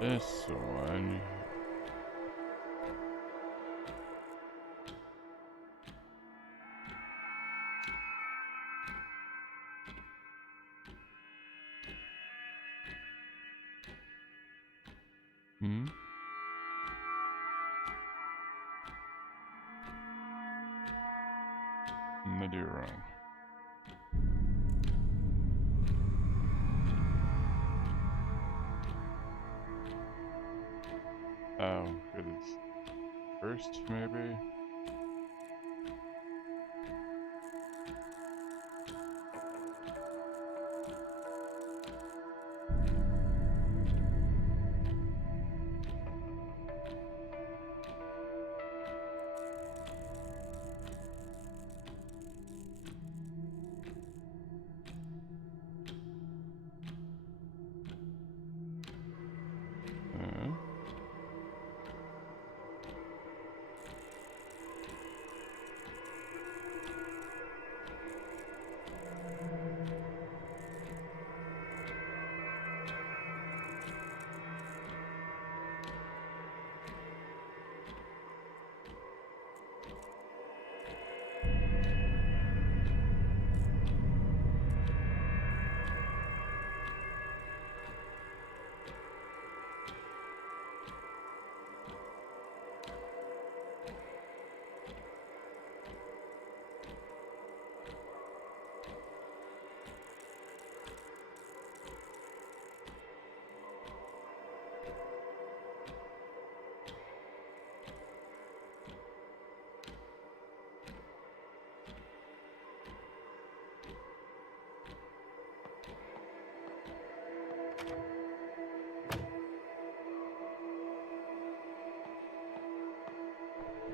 This one. Hmm? I do it wrong. Oh, good. It's first, maybe?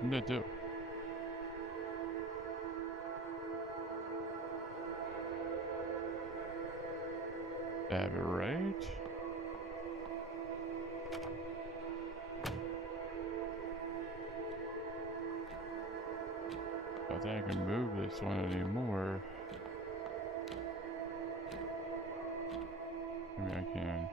What did I do? I have it right? I don't think I can move this one anymore. Maybe I can.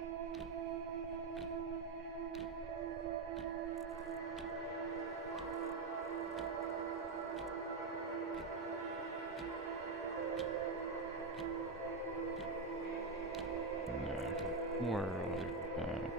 No, more like that.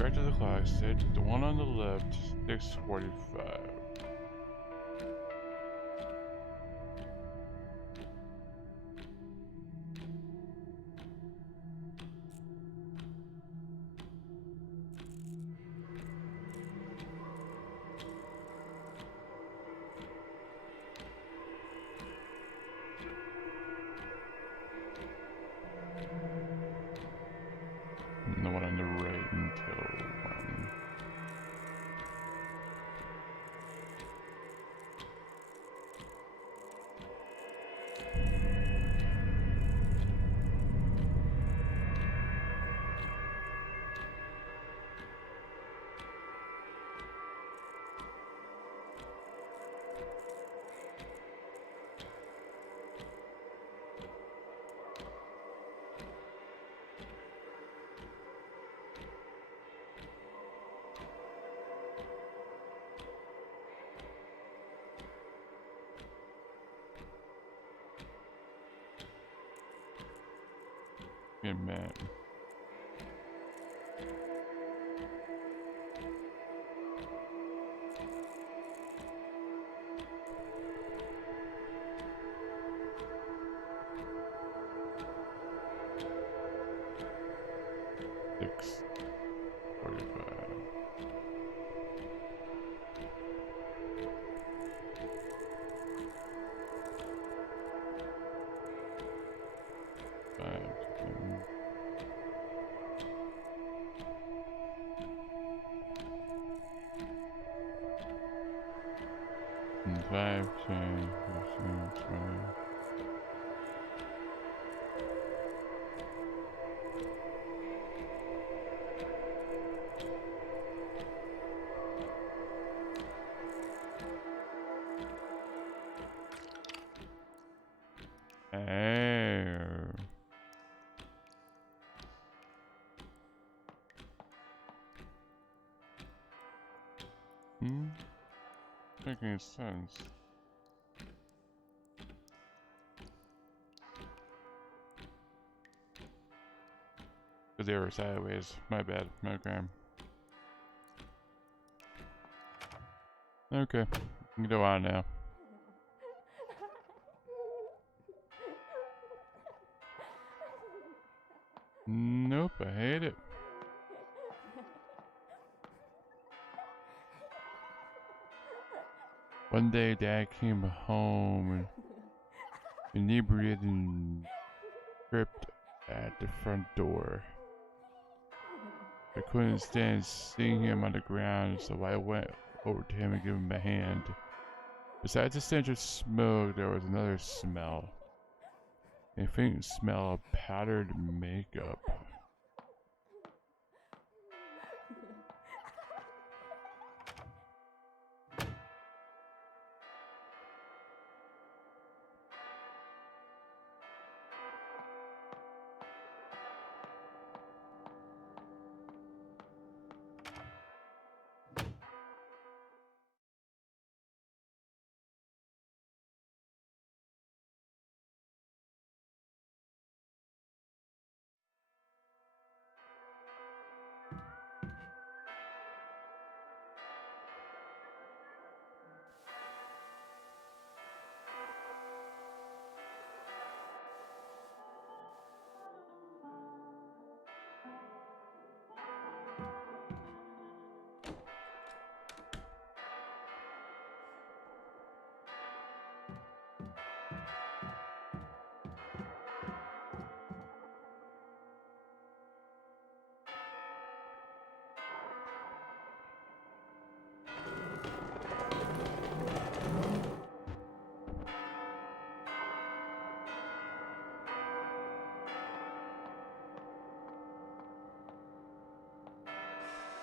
Right to the clock, said the one on the left, 6:45. And the one on the right until 1. Get mad. Six 45. And 5, 10, 15, 20. Oh. Making sense. Because they were sideways. My bad. Okay. Okay. We can go on now. Nope, I hate it. One day, Dad came home and inebriated and tripped at the front door. I couldn't stand seeing him on the ground, so I went over to him and gave him a hand. Besides the stench of smoke, there was another smell. A faint smell of powdered makeup.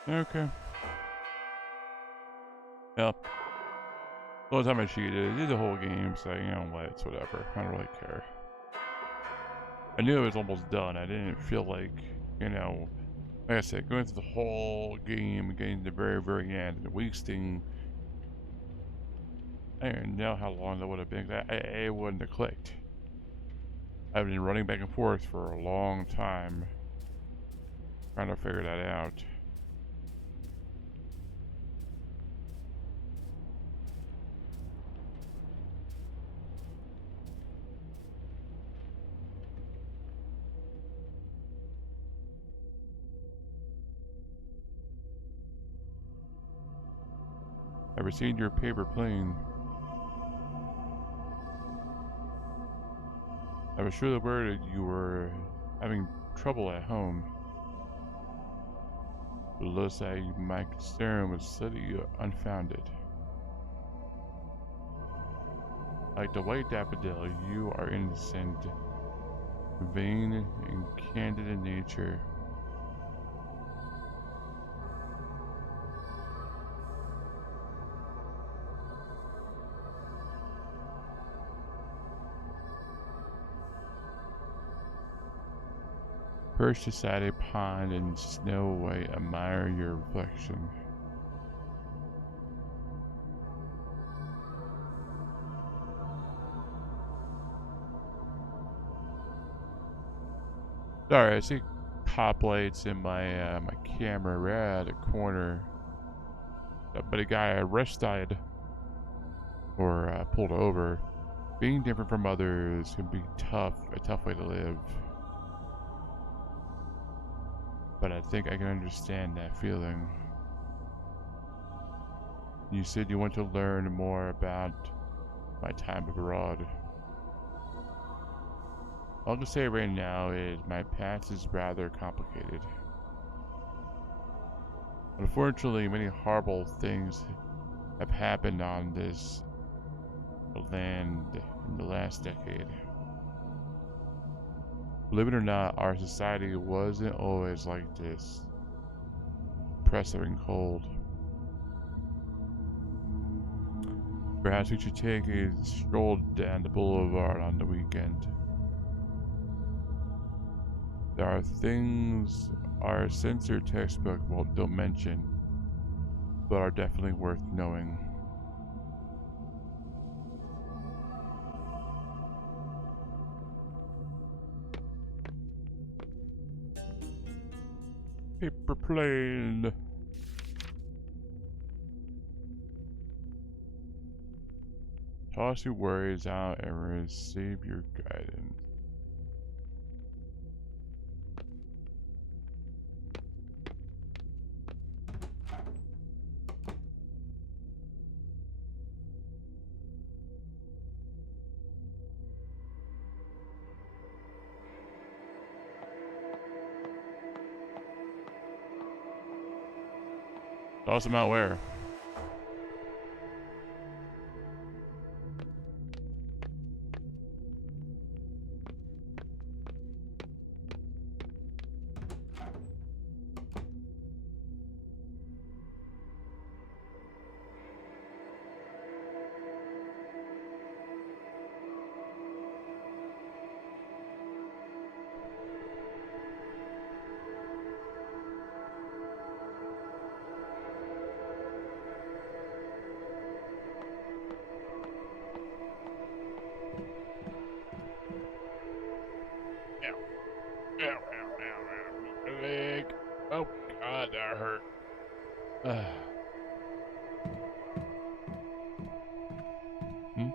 Okay. Well, the only time I cheated, I did the whole game, so you know what, it's whatever. I don't really care. I knew it was almost done. I didn't feel like, you know, like I said, going through the whole game and getting to the very, very end and wasting. I don't know how long that would have been. I wouldn't have clicked. I've been running back and forth for a long time trying to figure that out. Ever seen your paper plane? I was sure the word that you were having trouble at home. It looks like my concern was slightly unfounded. Like the white daffodil, you are innocent, vain, and candid in nature. Perched beside a pond in Snow White, admire your reflection. Sorry, I see top lights in my my camera right at the corner. But a guy arrested or pulled over. Being different from others can be a tough way to live. But I think I can understand that feeling. You said you want to learn more about my time abroad. All I can say right now is my past is rather complicated. Unfortunately, many horrible things have happened on this land in the last decade. Believe it or not, our society wasn't always like this. Oppressive and cold. Perhaps we should take a stroll down the boulevard on the weekend. There are things our censored textbook don't mention, but are definitely worth knowing. Paper plane. Toss your worries out and receive your guidance. Toss them out where? Ow, ow, ow, ow. Leg. Oh God, that hurt. Hmm?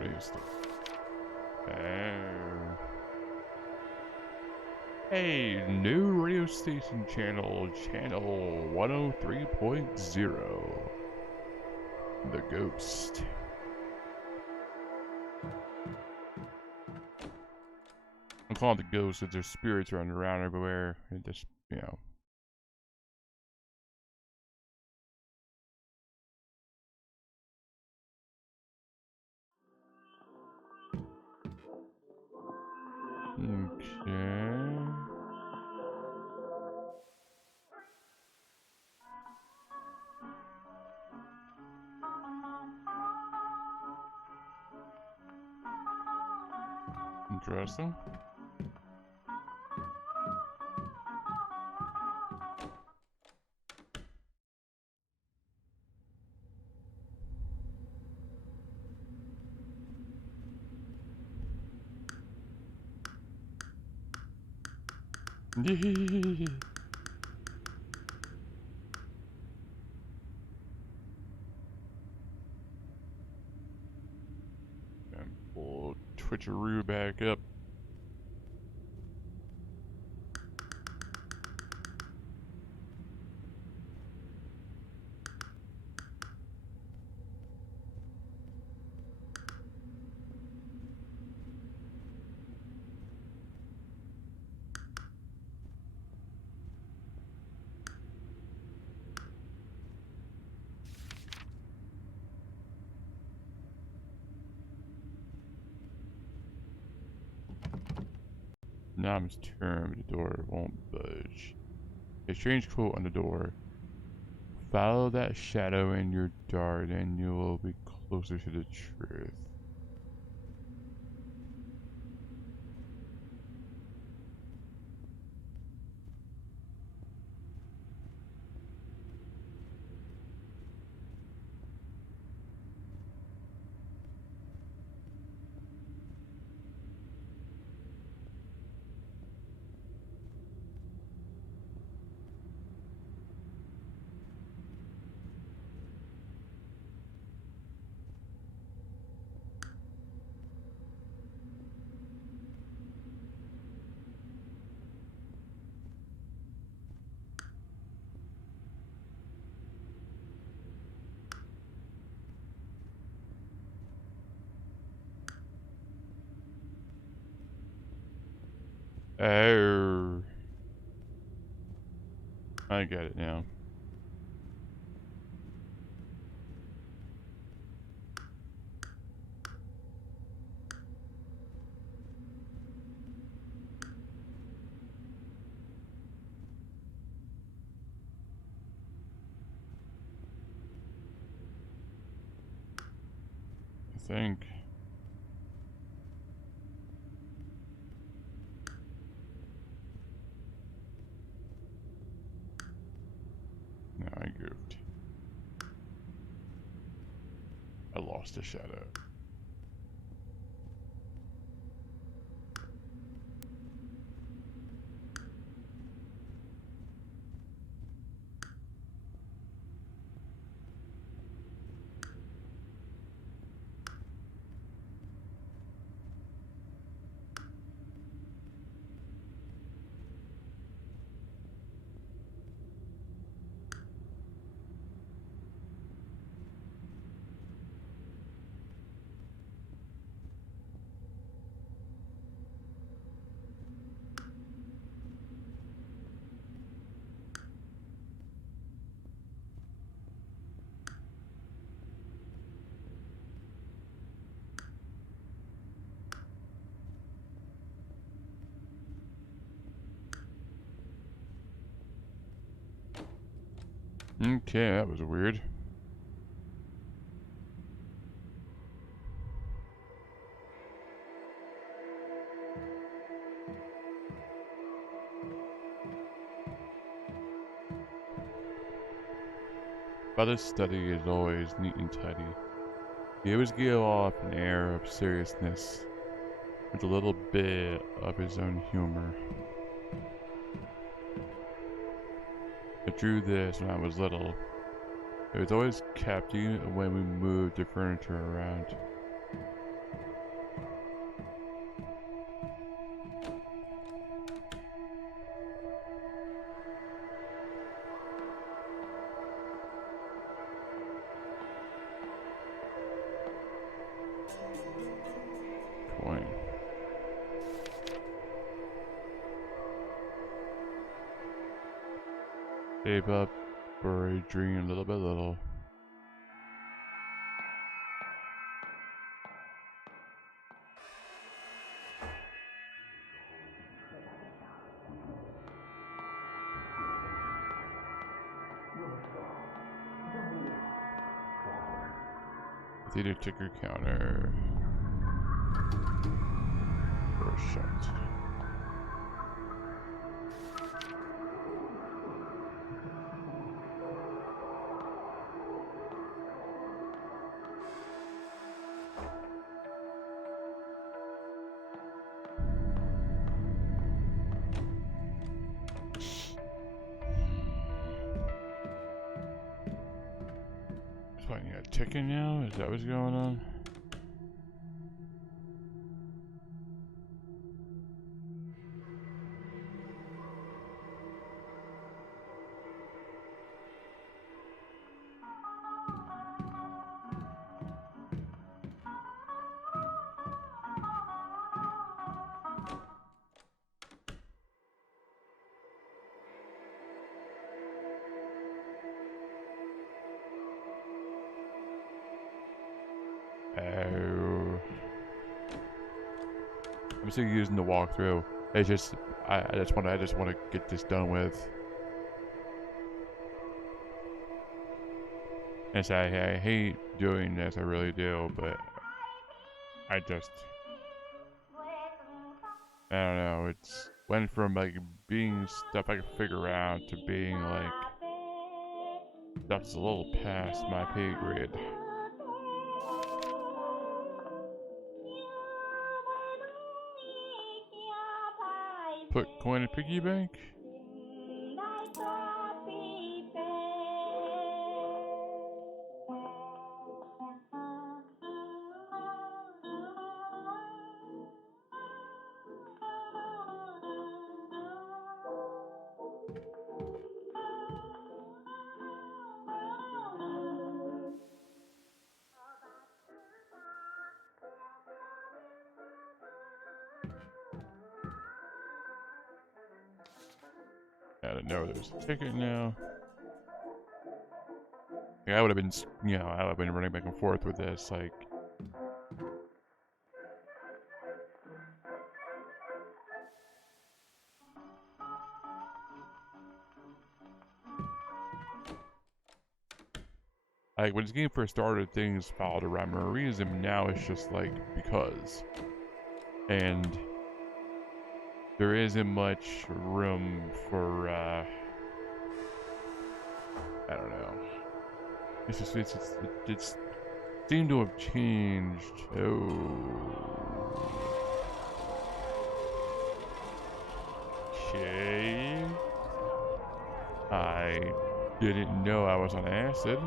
Radio station. Hey, new radio station channel 103.0. The Ghost. I'm calling it the Ghost because there's spirits running around everywhere. And just, you know. Okay. Interesting. Yee. And pull Twitcheroo back up. Now I'm determined the door won't budge. A strange quote on the door. Follow that shadow in your dart and you will be closer to the truth. Oh, I get it now. I think. No, I goofed. I lost the shadow. Okay, that was weird. But his study is always neat and tidy. He always give off an air of seriousness with a little bit of his own humor. I drew this when I was little. It was always kept even when we moved the furniture around. Coin. Save up for a dream little by little. Theater ticker counter. Door shut. What, you got ticking now? Is that what's going on? Oh. I'm still using the walkthrough. It's just I just want to get this done with. And so I hate doing this, I really do, but I just I don't know. It's went from like being stuff I can figure out to being like stuff's a little past my pay grade. Put coin in piggy bank? I didn't know there's a ticket now. Yeah, I would have been, you know, I would have been running back and forth with this, like when this game first started, things followed a rhyme or a reason. Now it's just like because, and there isn't much room for I don't know. It's seemed to have changed. Oh, okay. I didn't know I was on acid.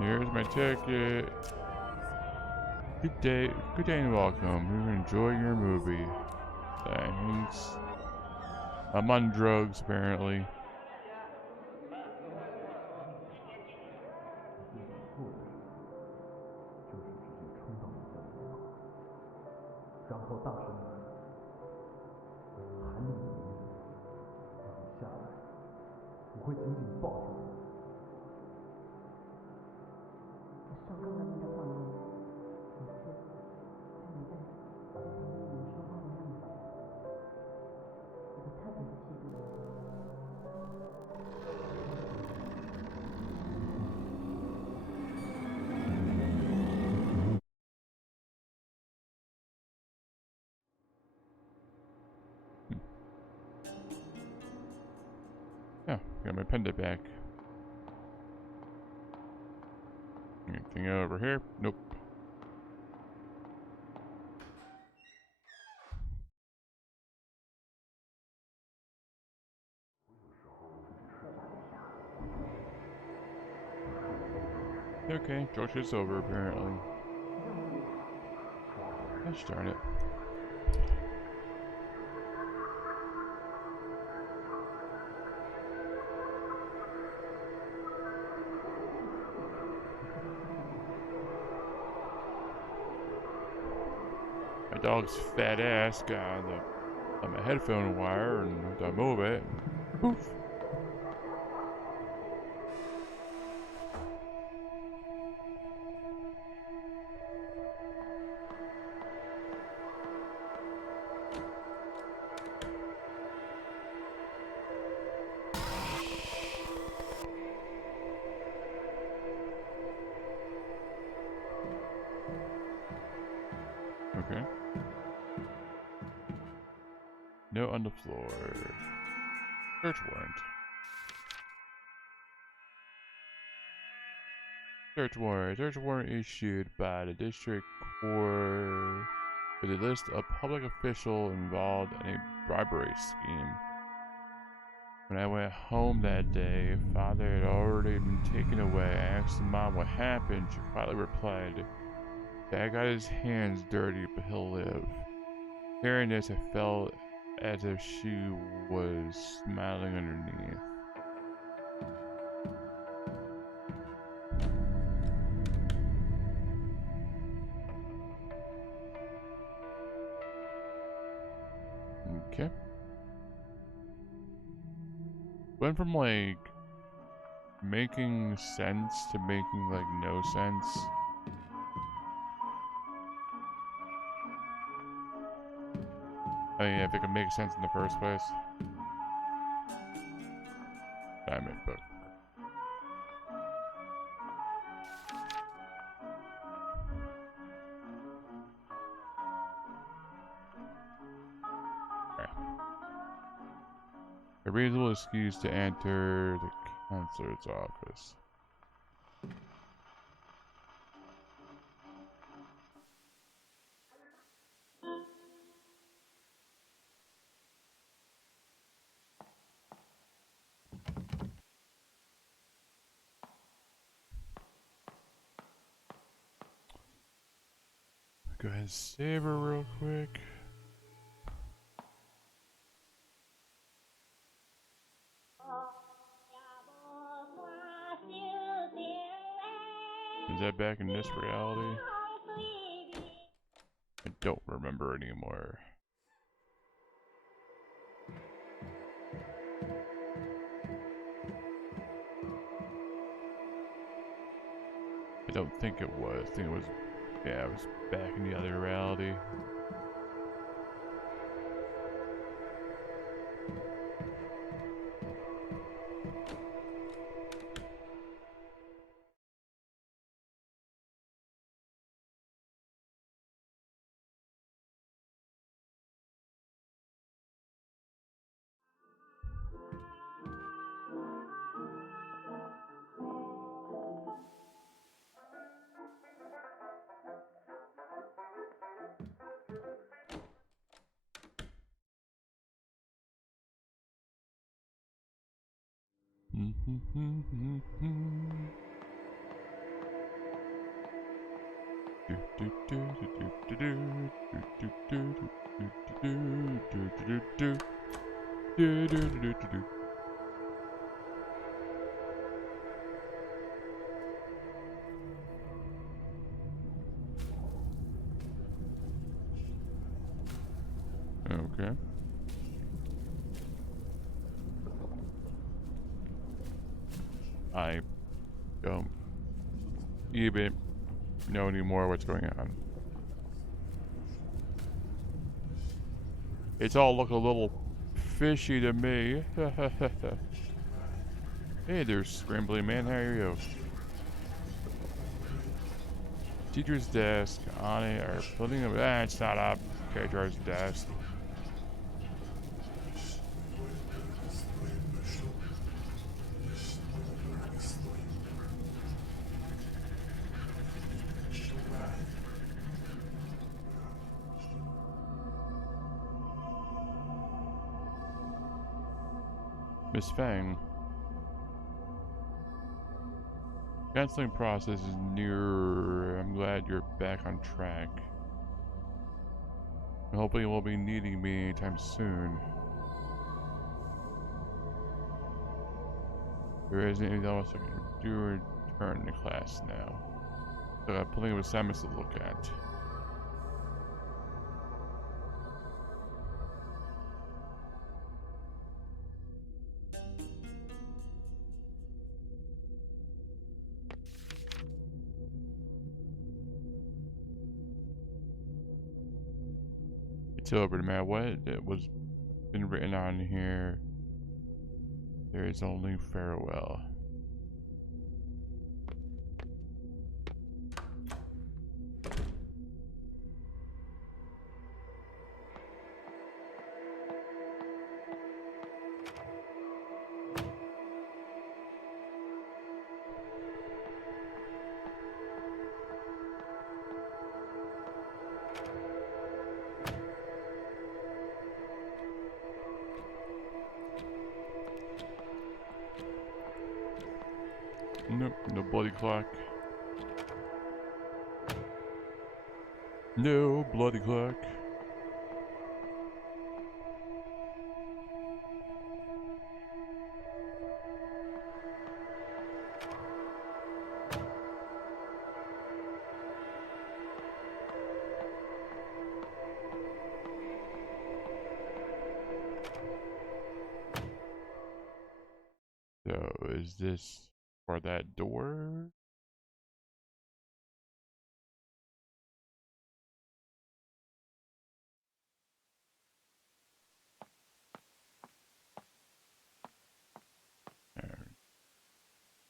Here's my ticket. Good day and welcome. We enjoy your movie. Thanks. I'm on drugs apparently. Yeah, got my pendant back. Anything over here? Nope. Okay, drug shit's over apparently. Gosh darn it. My dog's fat ass got on my headphone wire, and if I move it, poof. Okay. Note on the floor. Search warrant. Search warrant. Search warrant issued by the district court with a list of public officials involved in a bribery scheme. When I went home that day, Father had already been taken away. I asked Mom what happened. She quietly replied, Dad got his hands dirty, but he'll live. Hearing this, I felt as if she was smiling underneath. Okay. Went from like making sense to making like no sense. I mean, if it could make sense in the first place. Damn it, but. Alright. A reasonable excuse to enter the counselor's office. Go ahead and save her real quick. Is that back in this reality? I don't remember anymore. I don't think it was. I think it was, yeah, it was back in the other reality. Okay. I don't even know anymore what's going on. It's all look a little fishy to me. Hey there, Scrambly Man. How are you? Teacher's desk. On it. Or putting it. It's not up. Character's desk. Miss Fang. Canceling process is near. I'm glad you're back on track. I'm hoping you won't be needing me anytime soon. There isn't anything else I can do or return to class now. So I got plenty of assignments to look at. It's over no matter what it was been written on here. There is only farewell. Nope, no bloody clock. No bloody clock. So, is this for that door? Alright.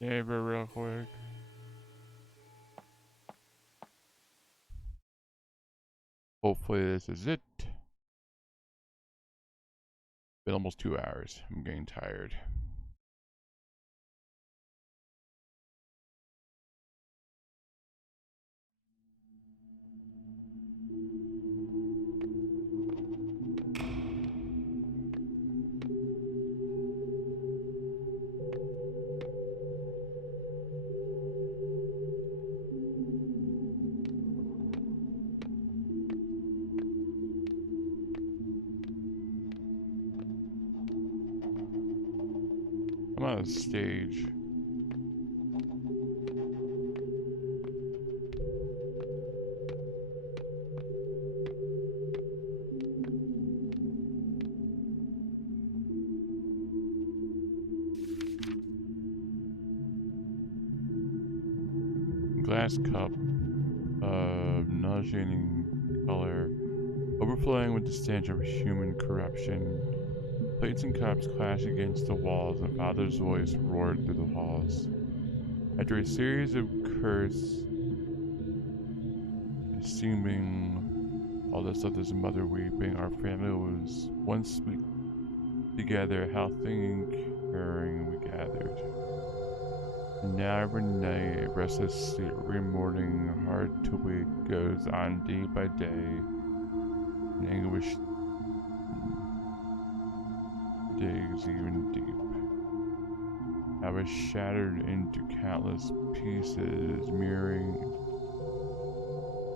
Save it real quick. Hopefully this is it. Been almost 2 hours. I'm getting tired. I'm on a stage. Glass cup of nauseating color, overflowing with the stench of human corruption. Plates and cups clashed against the walls, and Father's voice roared through the halls. After a series of curse, seeming all this stuff, his mother weeping, our family was once sweet together, healthy and caring we gathered. And now every night, restless sleep, every morning, hard to wake, goes on day by day, and anguish digs even deep. I was shattered into countless pieces, mirroring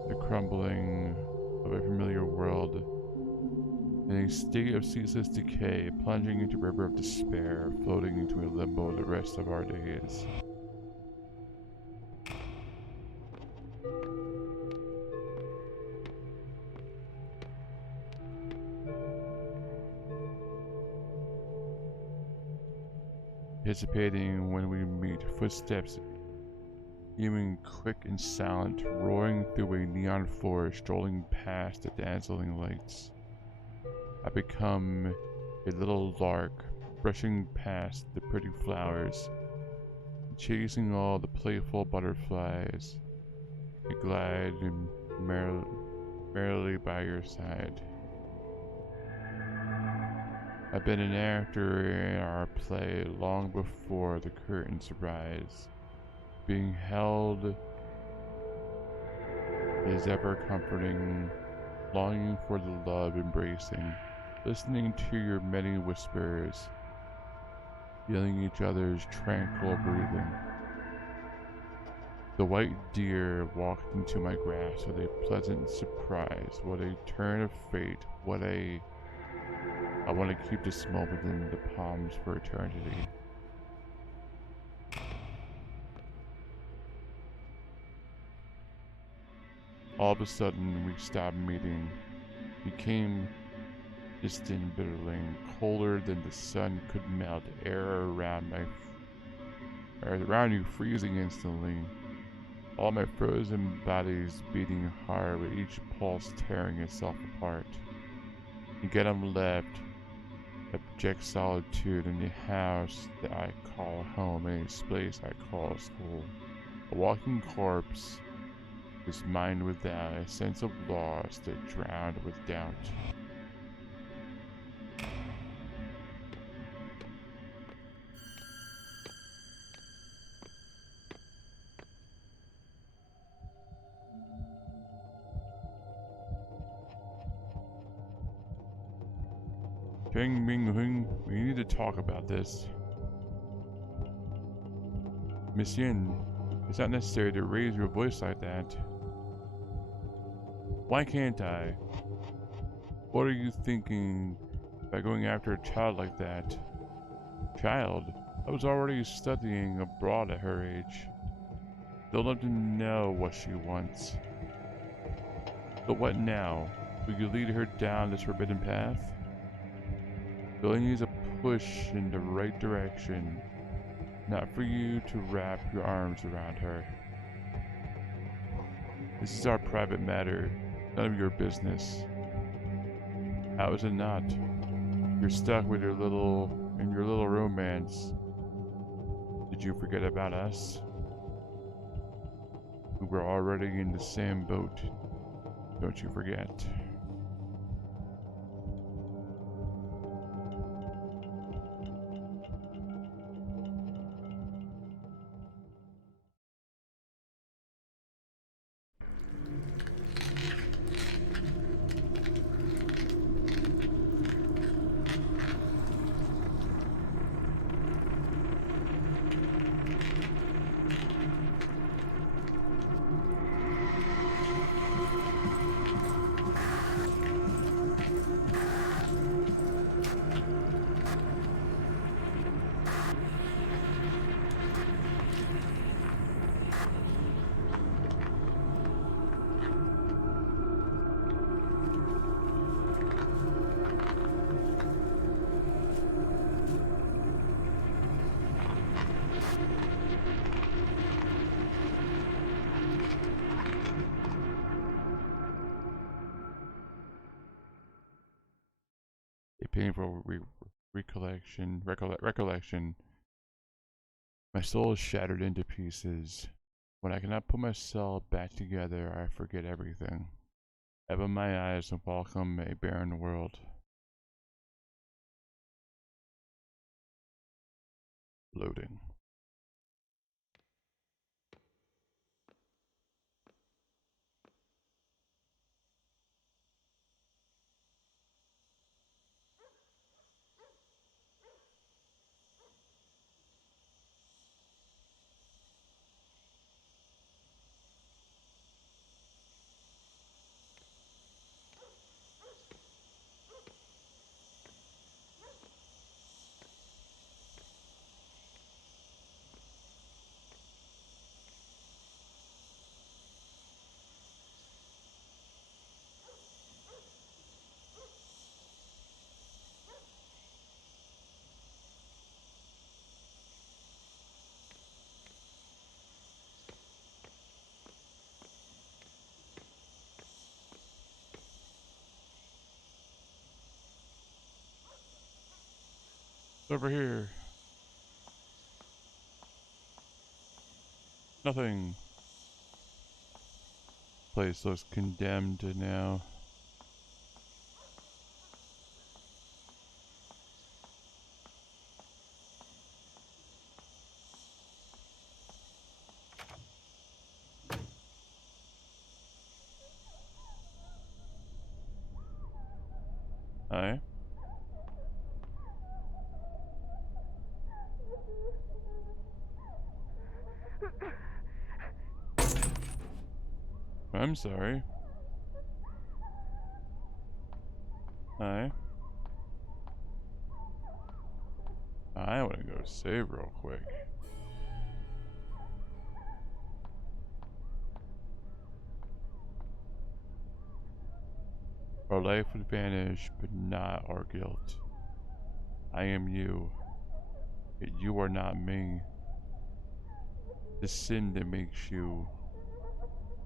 the crumbling of a familiar world, in a state of ceaseless decay, plunging into a river of despair, floating into a limbo the rest of our days. Anticipating when we meet, footsteps even quick and silent, roaring through a neon forest, strolling past the dazzling lights. I become a little lark, brushing past the pretty flowers, chasing all the playful butterflies. I glide merrily by your side. I've been an actor in our play long before the curtains rise. Being held is ever comforting, longing for the love embracing, listening to your many whispers, feeling each other's tranquil breathing. The white deer walked into my grasp with a pleasant surprise. What a turn of fate, I want to keep this moment in the palms for eternity. All of a sudden, we stopped meeting, became distant, billowing, colder than the sun could melt, air around you freezing instantly. All my frozen bodies beating hard, with each pulse tearing itself apart. Yet I'm left, abject solitude in the house that I call home, in a space I call school. A walking corpse, this mind without a sense of loss that drowned with doubt. Cheng Ming Hung, we need to talk about this. Miss Yin, it's not necessary to raise your voice like that. Why can't I? What are you thinking by going after a child like that? Child? I was already studying abroad at her age. They'll love to know what she wants. But what now? Will you lead her down this forbidden path? Billy needs a push in the right direction. not for you to wrap your arms around her. This is our private matter, none of your business. How is it not? You're stuck with your little romance. Did you forget about us? We were already in the same boat. Don't you forget. A painful recollection. My soul is shattered into pieces. When I cannot put myself back together, I forget everything. I open my eyes and welcome a barren world. Loading. Over here. Nothing. Place looks condemned now. Hi. I'm sorry. Hi. I want to go save real quick. Our life would vanish, but not our guilt. I am you, yet you are not me. The sin that makes you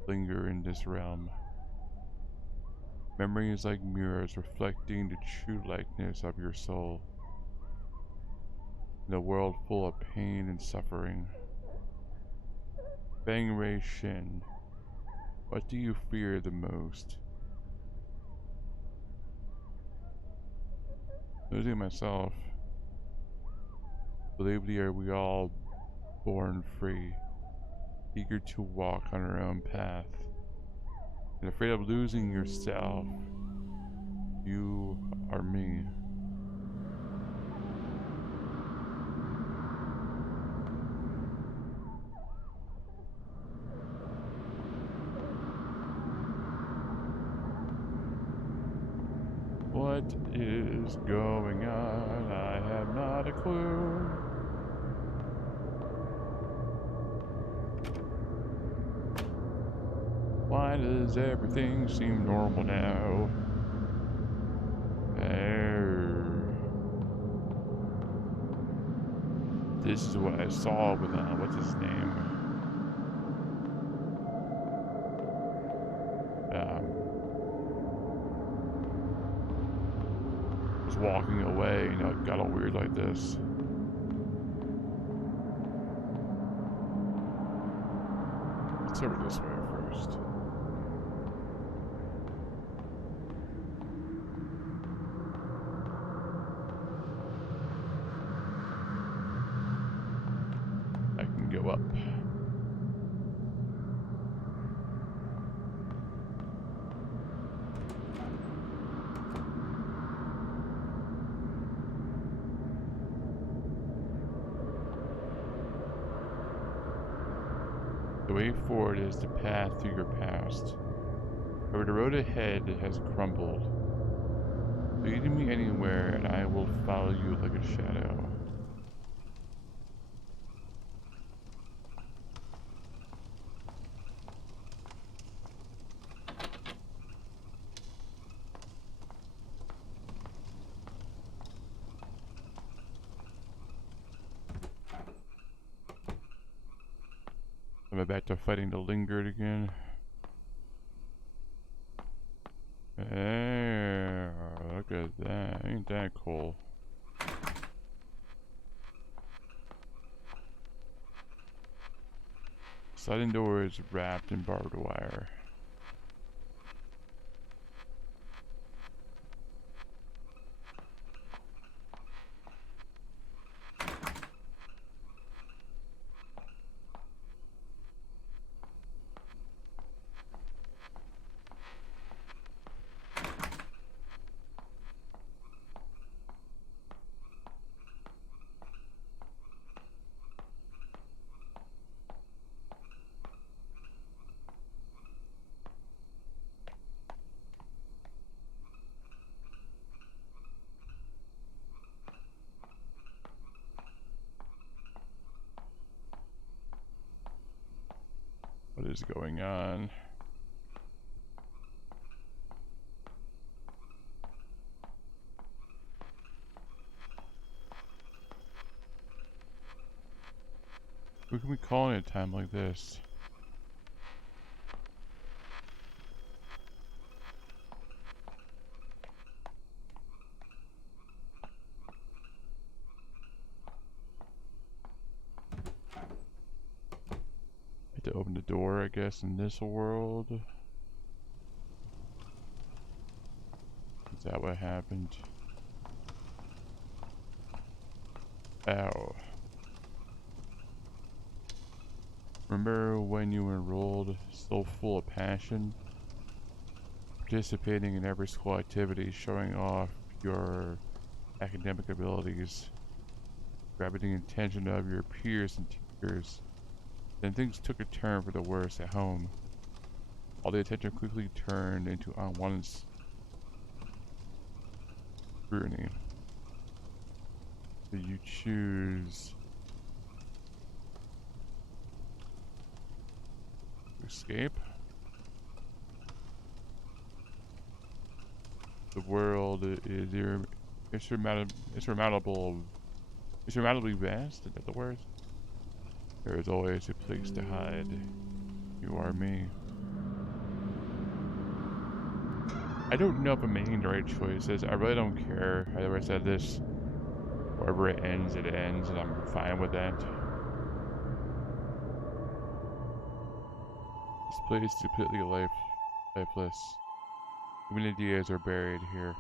linger in this realm. Memories like mirrors reflecting the true likeness of your soul. In a world full of pain and suffering. Bang Ray Shin, what do you fear the most? Losing myself. Believe are we all born free, eager to walk on our own path, and afraid of losing yourself. You are me. What is going on? I have not a clue. Why does everything seem normal now? This this is what I saw with, what's his name? Was walking away, you know, it got all weird like this. Let's over this way first. I can go up. The way forward is the path through your past. However, the road ahead has crumbled. Lead me anywhere, and I will follow you like a shadow. Am I back to fighting the Lingard again? Hey, look at that. Ain't that cool? Sliding doors wrapped in barbed wire. What is going on? Who can we call in a time like this? To open the door, I guess, in this world. Is that what happened? Ow. Remember when you were enrolled, so full of passion, participating in every school activity, showing off your academic abilities, grabbing the attention of your peers and teachers. Then things took a turn for the worse at home. All the attention quickly turned into unwanted scrutiny. So you choose to escape. The world is insurmountably vast. Is that the word? There is always a place to hide. You are me. I don't know if I'm making the right choices. I really don't care. I said this. Wherever it ends, and I'm fine with that. This place is completely lifeless. Even ideas are buried here.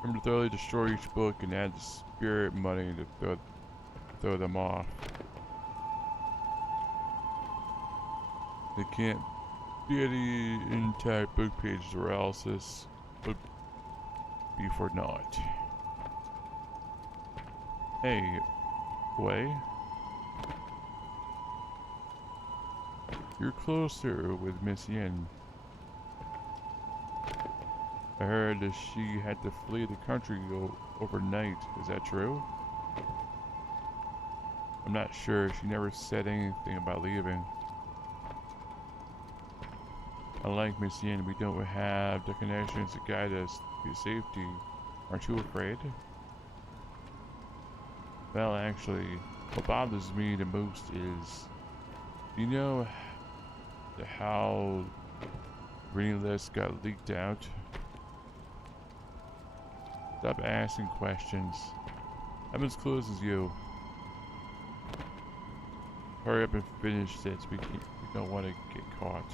Remember to thoroughly destroy each book and add the spirit money to throw them off. They can't be any intact book pages or else this would be for naught. Hey, Wei? You're closer with Miss Yin. I heard that she had to flee the country overnight. Is that true? I'm not sure. She never said anything about leaving. Unlike Miss Yin, we don't have the connections to guide us to safety. Aren't you afraid? Well, actually, what bothers me the most is, you know how reading list got leaked out? Stop asking questions. I'm as close as you. Hurry up and finish this. We don't want to get caught.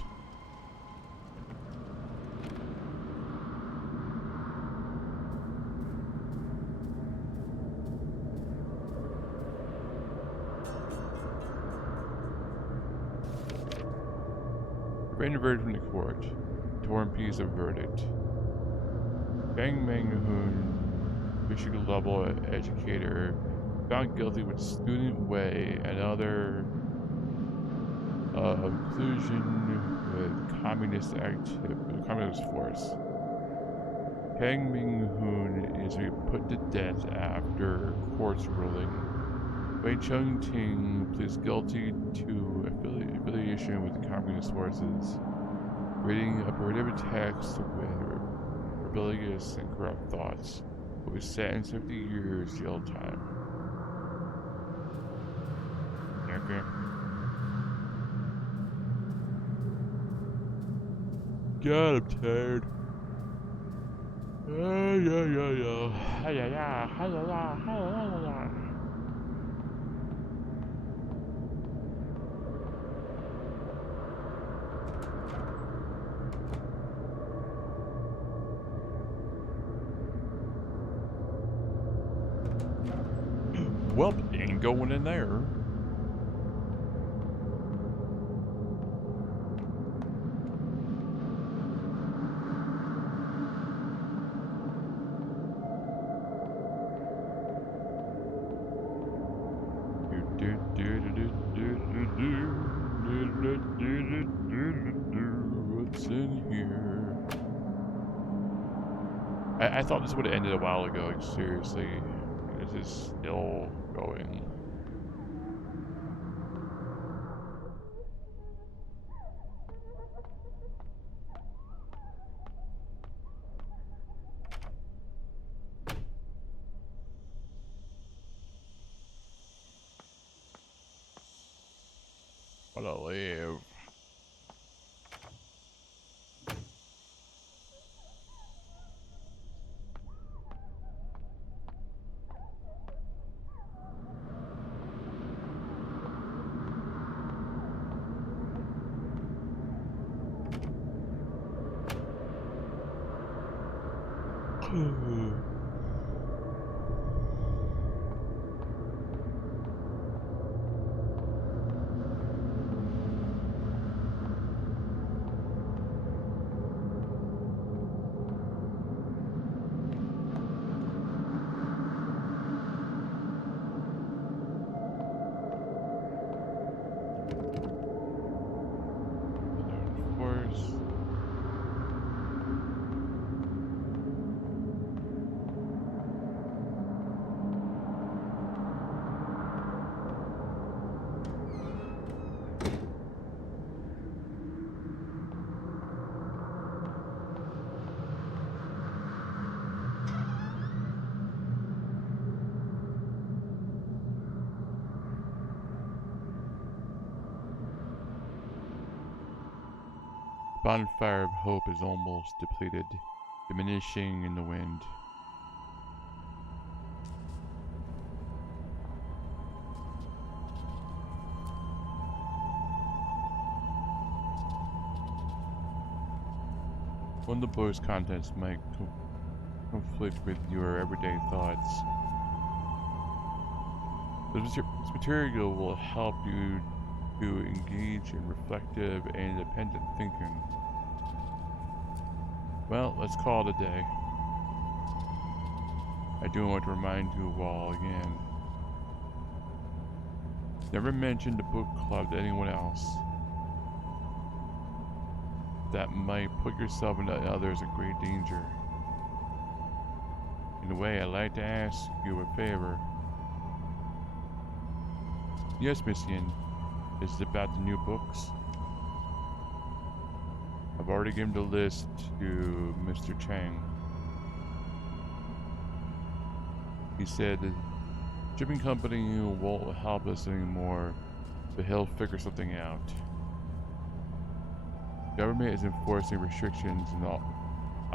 Written verdict from the court. Torn piece of verdict. Bang Manghoon, Michigan level educator, found guilty with student way and other collusion with communist force. Kang Ming-hoon is to be put to death after court's ruling. Wei Chung-ting pleads guilty to affiliation with the communist forces, reading a prohibited text with rebellious and corrupt thoughts, but was sentenced 50 years jail time. Okay. God, I'm tired. Well, ain't going in there. What's in here? I thought this would have ended a while ago, like seriously. This is still going. Wanna live. Bonfire of hope is almost depleted, diminishing in the wind. One of the book's contents might conflict with your everyday thoughts. This material will help you to engage in reflective and independent thinking. Well, let's call it a day. I do want to remind you all again. Never mention the book club to anyone else. That might put yourself and others in great danger. In a way, I'd like to ask you a favor. Yes, Miss Yin. Is it about the new books? I've already given the list to Mr. Chang. He said the shipping company won't help us anymore, but he'll figure something out. The government is enforcing restrictions on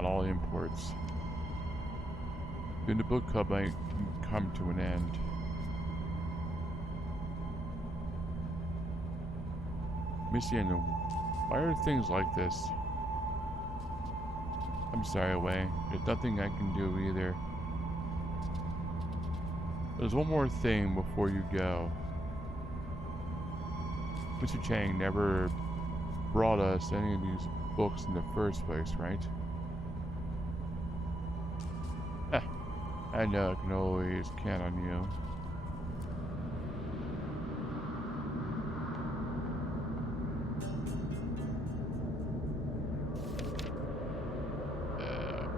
all imports. Then the book club might come to an end. Miss Yen, why are things like this? I'm sorry, Wei. There's nothing I can do either. There's one more thing before you go. Mr. Chang never brought us any of these books in the first place, right? I know I can always count on you.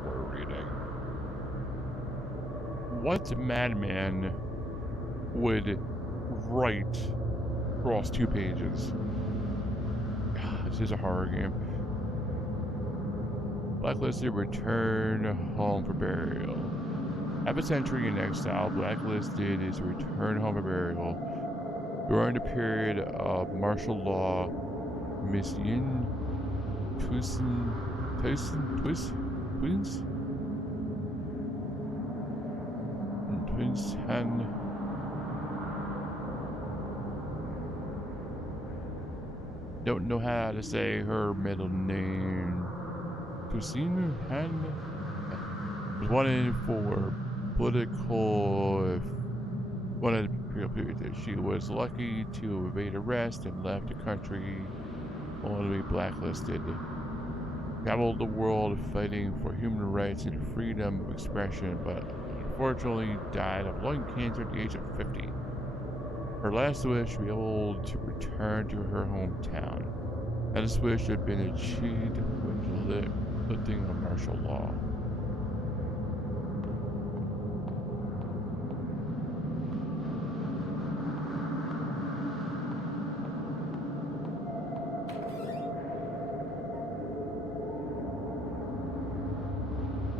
More reading. What madman would write across 2 pages? God, this is a horror game. Blacklisted, return home for burial. Half a century in exile, Blacklisted is return home for burial. During the period of martial law, Miss Yin Twins Han don't know how to say her middle name. Twin Han was wanted for political. She was lucky to evade arrest and left the country only to be blacklisted. Traveled the world fighting for human rights and freedom of expression, but unfortunately died of lung cancer at the age of 50. Her last wish to be able to return to her hometown. And this wish had been achieved with the lifting of martial law.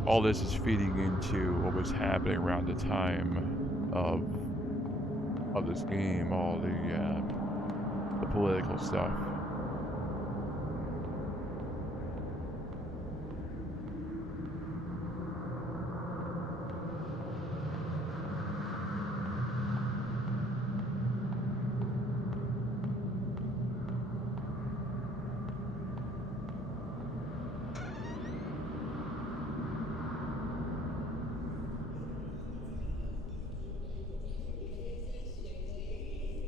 All this is feeding into what was happening around the time of this game, all the political stuff.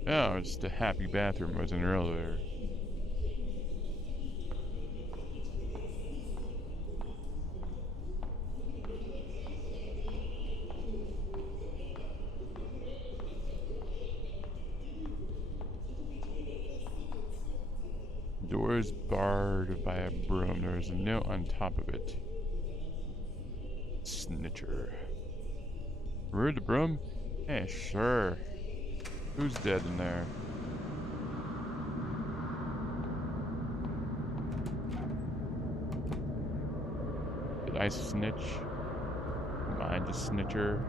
Oh, it's the happy bathroom I was in earlier. The door is barred by a broom. There's a note on top of it. Snitcher. Remember the broom? Yeah, sure. Who's dead in there? Did I snitch? Am I the snitcher?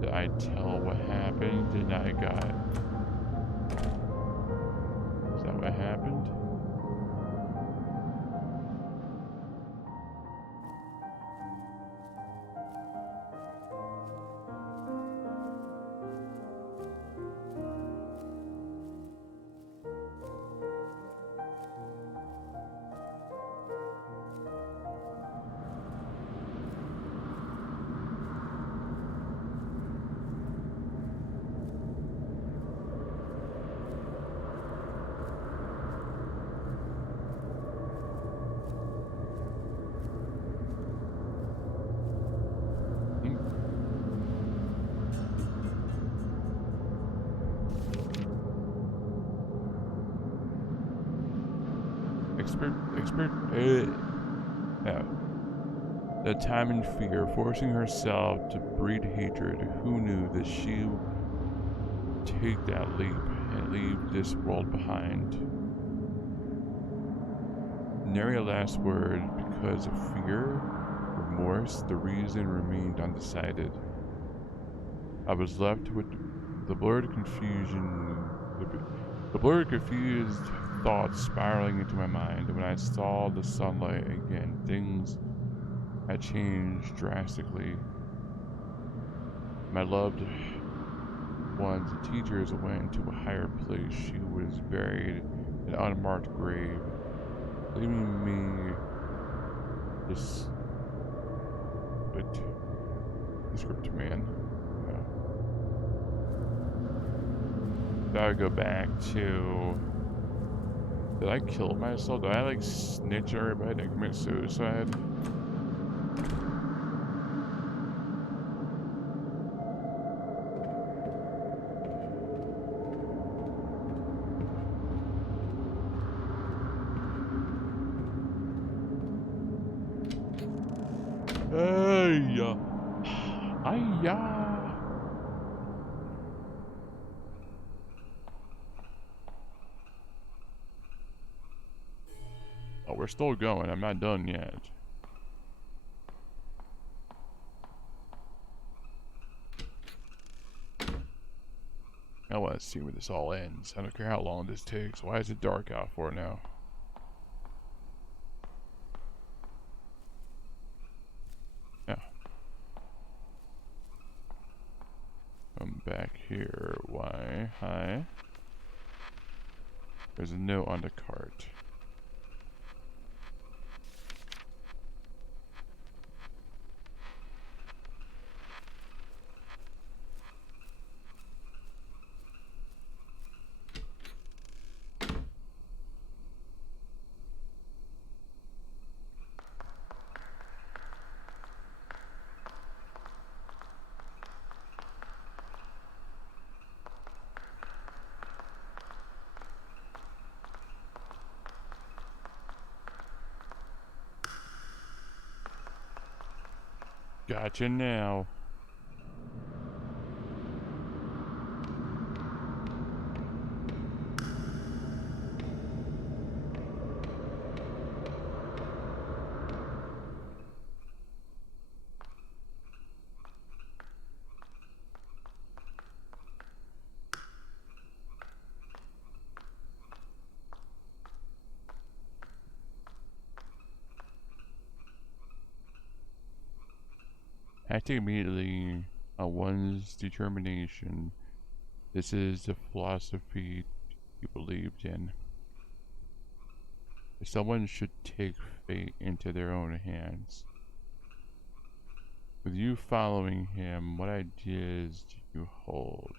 Did I tell what happened? Did I got... Is that what happened? The time and fear, forcing herself to breed hatred. Who knew that she would take that leap? and leave this world behind. Nary a last word because of fear, remorse, the reason remained undecided. I was left with the blurred confusion, the blurred, confused thoughts spiraling into my mind. When I saw the sunlight again, things had changed drastically. My loved ones, the teachers, went to a higher place. She was buried in an unmarked grave, leaving me this script man. No. So I would go back to, did I kill myself? Did I like snitch on everybody and commit suicide? Hey, hiya. Oh, we're still going. I'm not done yet. I want to see where this all ends. I don't care how long this takes. Why is it dark out for now? Yeah. I'm back here. Why? Hi. There's a note on the cart. Gotcha now. Acting immediately on one's determination. This is the philosophy you believed in. If someone should take fate into their own hands. With you following him, what ideas do you hold?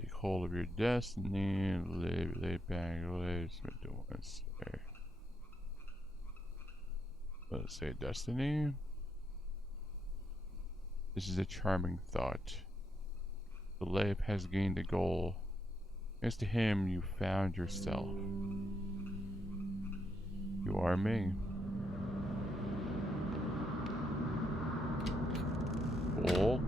Take hold of your destiny, lay back, let's say destiny. This is a charming thought. The lamp has gained a goal. Next to him, you found yourself. You are me. Cool.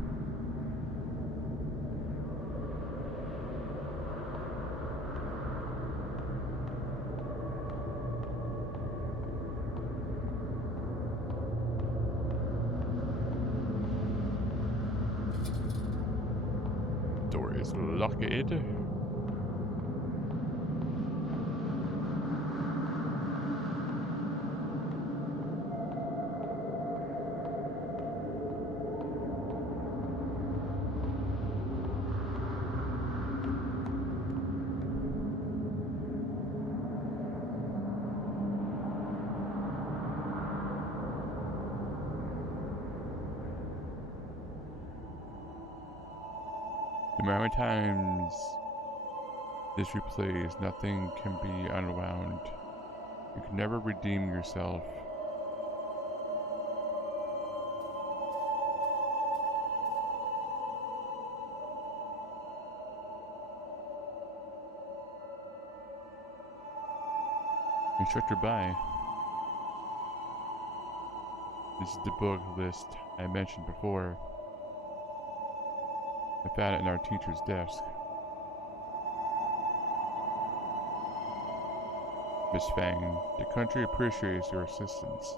Door is locked. The amount of times this replays, nothing can be unwound. You can never redeem yourself. Instructor by. This is the book list I mentioned before. I found it in our teacher's desk. Miss Fang, the country appreciates your assistance.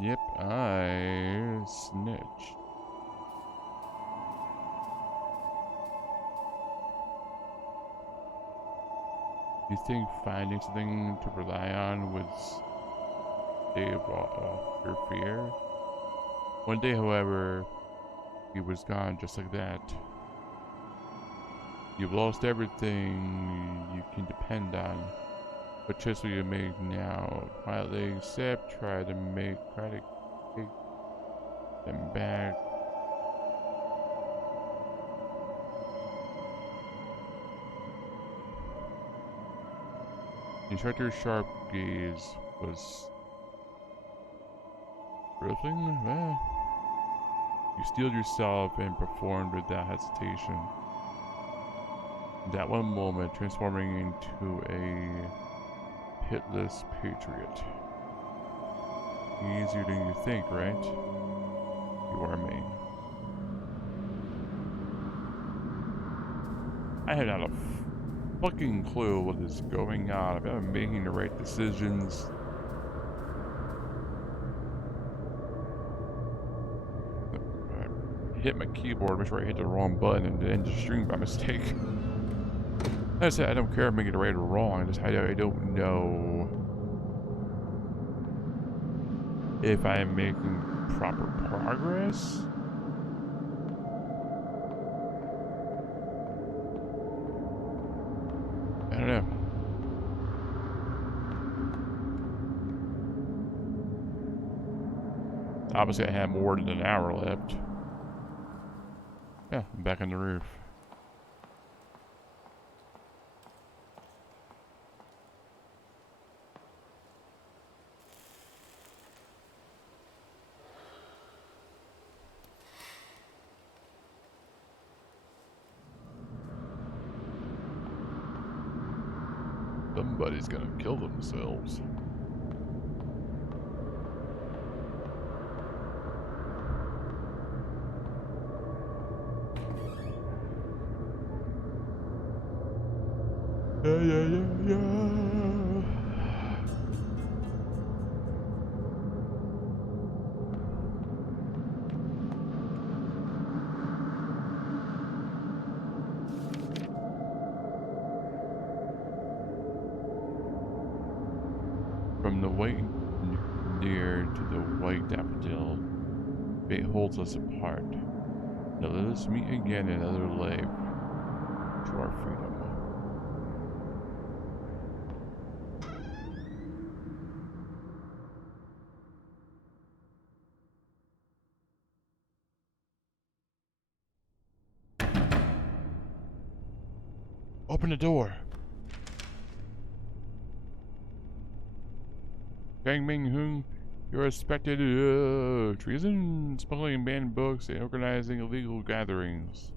Yep, I snitched. You think finding something to rely on would stave off your fear? One day, however, he was gone just like that. You've lost everything you can depend on. What choice will you make now? Quietly accept, try to take them back. The instructor's sharp gaze was rippling. You steeled yourself and performed without hesitation. That one moment, transforming into a pitless patriot. Easier than you think, right? You are me. I have not a fucking clue what is going on. If I'm making the right decisions. I hit my keyboard, make sure I hit the wrong button and end the stream by mistake. I said I don't care if I'm making it right or wrong. I don't know if I'm making proper progress. I don't know. Obviously, I have more than an hour left. Yeah, I'm back on the roof. Somebody's gonna kill themselves. Yeah. From the white deer to the white daffodil, fate holds us apart. Now let us meet again in another life to our freedom. Open the door. Bang Ming Hung, you're suspected of treason, smuggling banned books, and organizing illegal gatherings.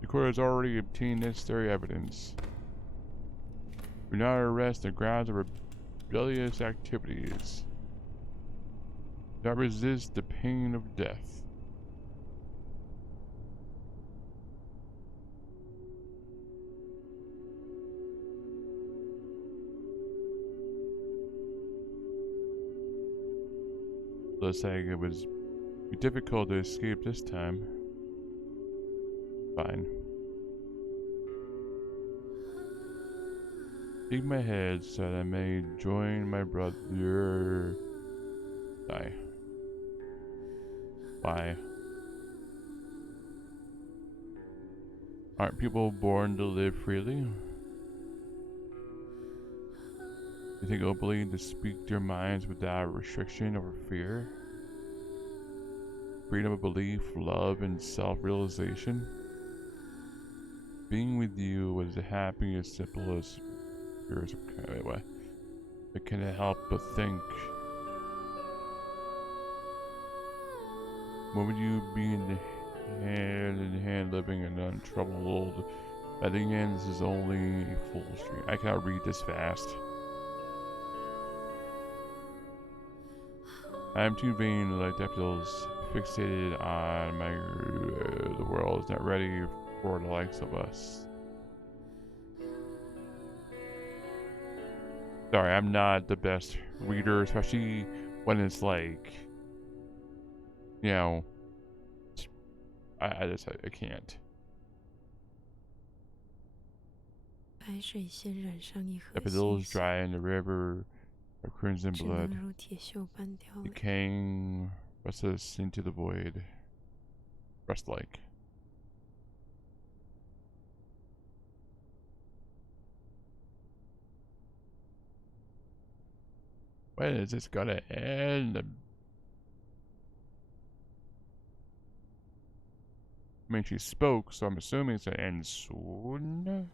The court has already obtained necessary evidence. Do not arrest on grounds of rebellious activities. Do not resist the pain of death. Looks like it was difficult to escape this time. Fine. Shake my head so that I may join my brother. Die. Why? Aren't people born to live freely? You think openly to speak their minds without restriction or fear? Freedom of belief, love, and self-realization? Being with you was the happiest, simplest years of anyway. I can't help but think, when would you be in hand living and untroubled? At the end, this is only a fool's dream. I cannot read this fast. I'm too vain like daffodils, fixated on my. The world is not ready for the likes of us. Sorry, I'm not the best reader, especially when it's like, you know, I can't. Daffodils dry in the river of crimson blood, decaying, restless into the void, rust like. When is this gonna end? I mean, she spoke, so I'm assuming it's gonna end soon.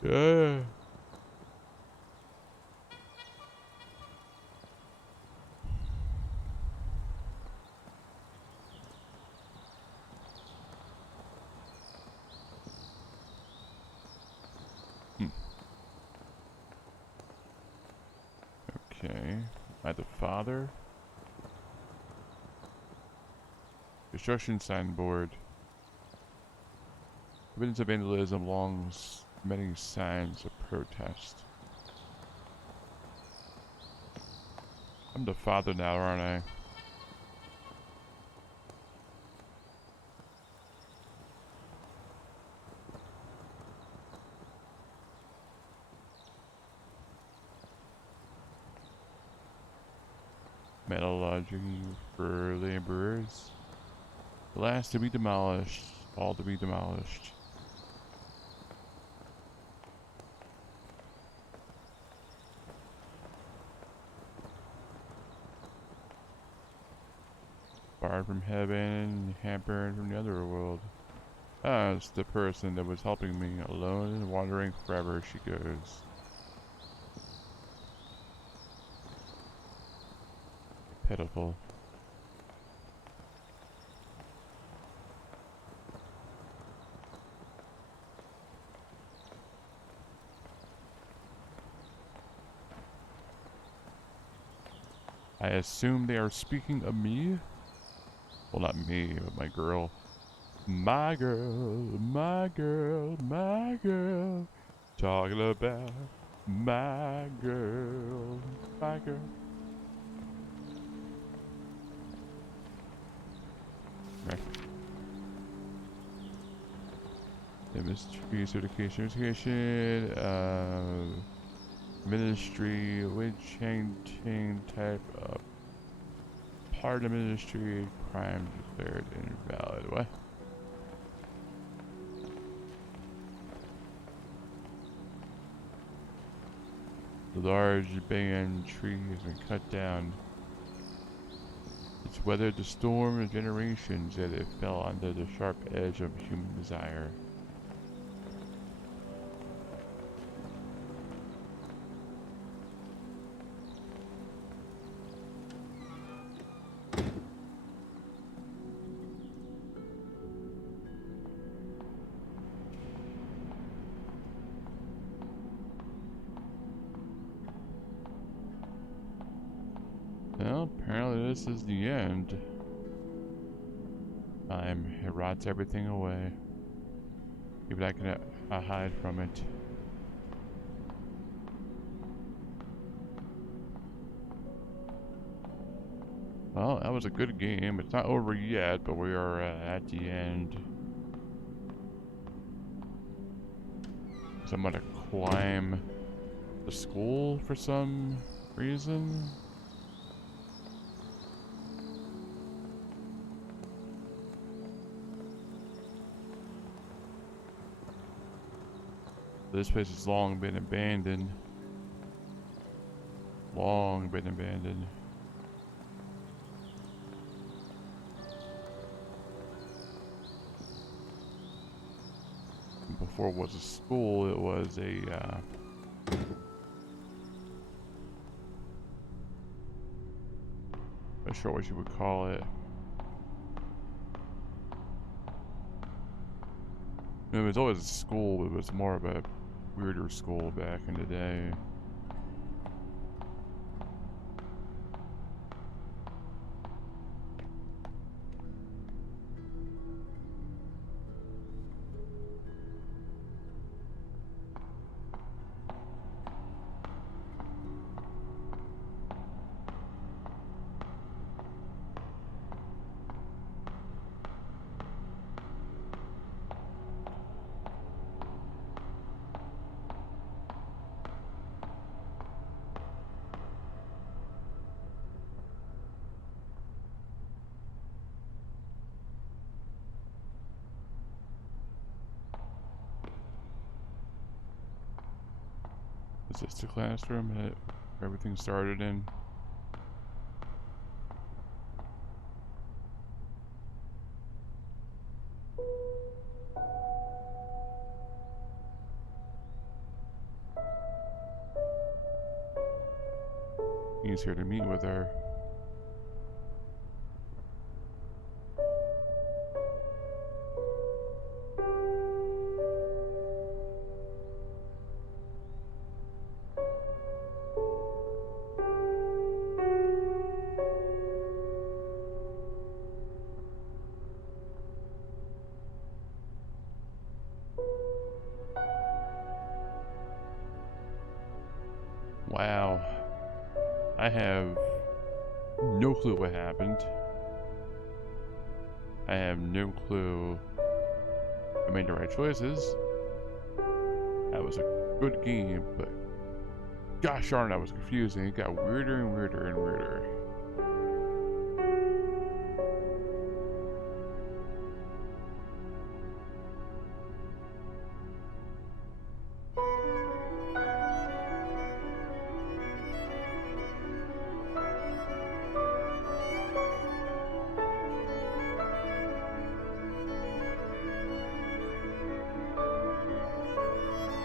Yeah. Okay. By the father. Construction signboard. Evidence of vandalism along many signs of protest. I'm the father now, aren't I? Metallurgy for laborers. The last to be demolished. All to be demolished. Barred from heaven, hampered from the other world. Ah, it's the person that was helping me, alone and wandering forever she goes. Pitiful. I assume they are speaking of me? Well, not me, but my girl. My girl, my girl, my girl. Talking about my girl, my girl. Okay. Ministry certification, ministry, which chain type of part of ministry, crime declared invalid. What? The large banyan tree has been cut down. It's weathered the storm of generations, yet it fell under the sharp edge of human desire. Well, apparently this is the end. Time, it rots everything away. Even I can hide from it. Well, that was a good game. It's not over yet, but we are at the end. So I'm gonna climb the school for some reason. This place has long been abandoned. Long been abandoned. Before it was a school, it was a not sure what you would call it. It was always a school, but it was more of a weirder school back in the day. Is this the classroom that everything started in? He's here to meet with her. Wow. I have no clue what happened. I have no clue I made the right choices. That was a good game, but gosh darn, that was confusing. It got weirder and weirder and weirder.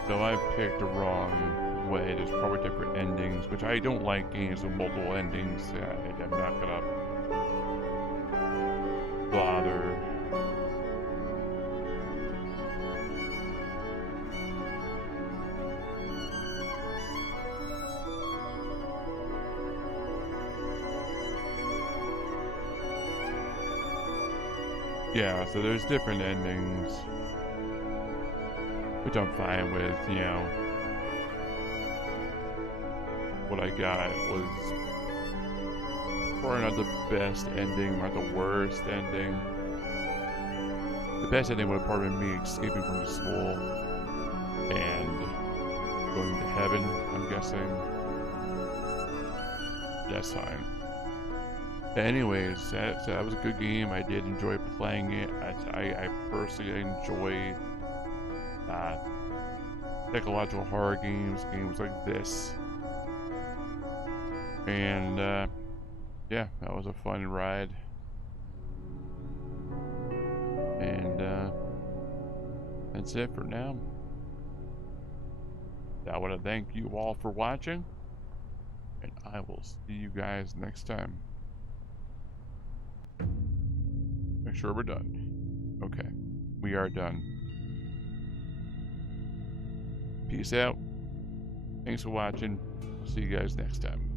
So I picked the wrong way. There's probably different endings, which I don't like games with multiple endings. I'm not gonna bother. Yeah, so there's different endings, which I'm fine with, you know. What I got was probably not the best ending, not the worst ending. The best ending would have probably been me escaping from the school and going to heaven, I'm guessing. That's fine. Anyways, that was a good game. I did enjoy playing it. I personally enjoy psychological horror games like this. And yeah, that was a fun ride. And that's it for now. I want to thank you all for watching, and I will see you guys next time. Make sure we're done. Okay, we are done. Peace out. Thanks for watching. See you guys next time.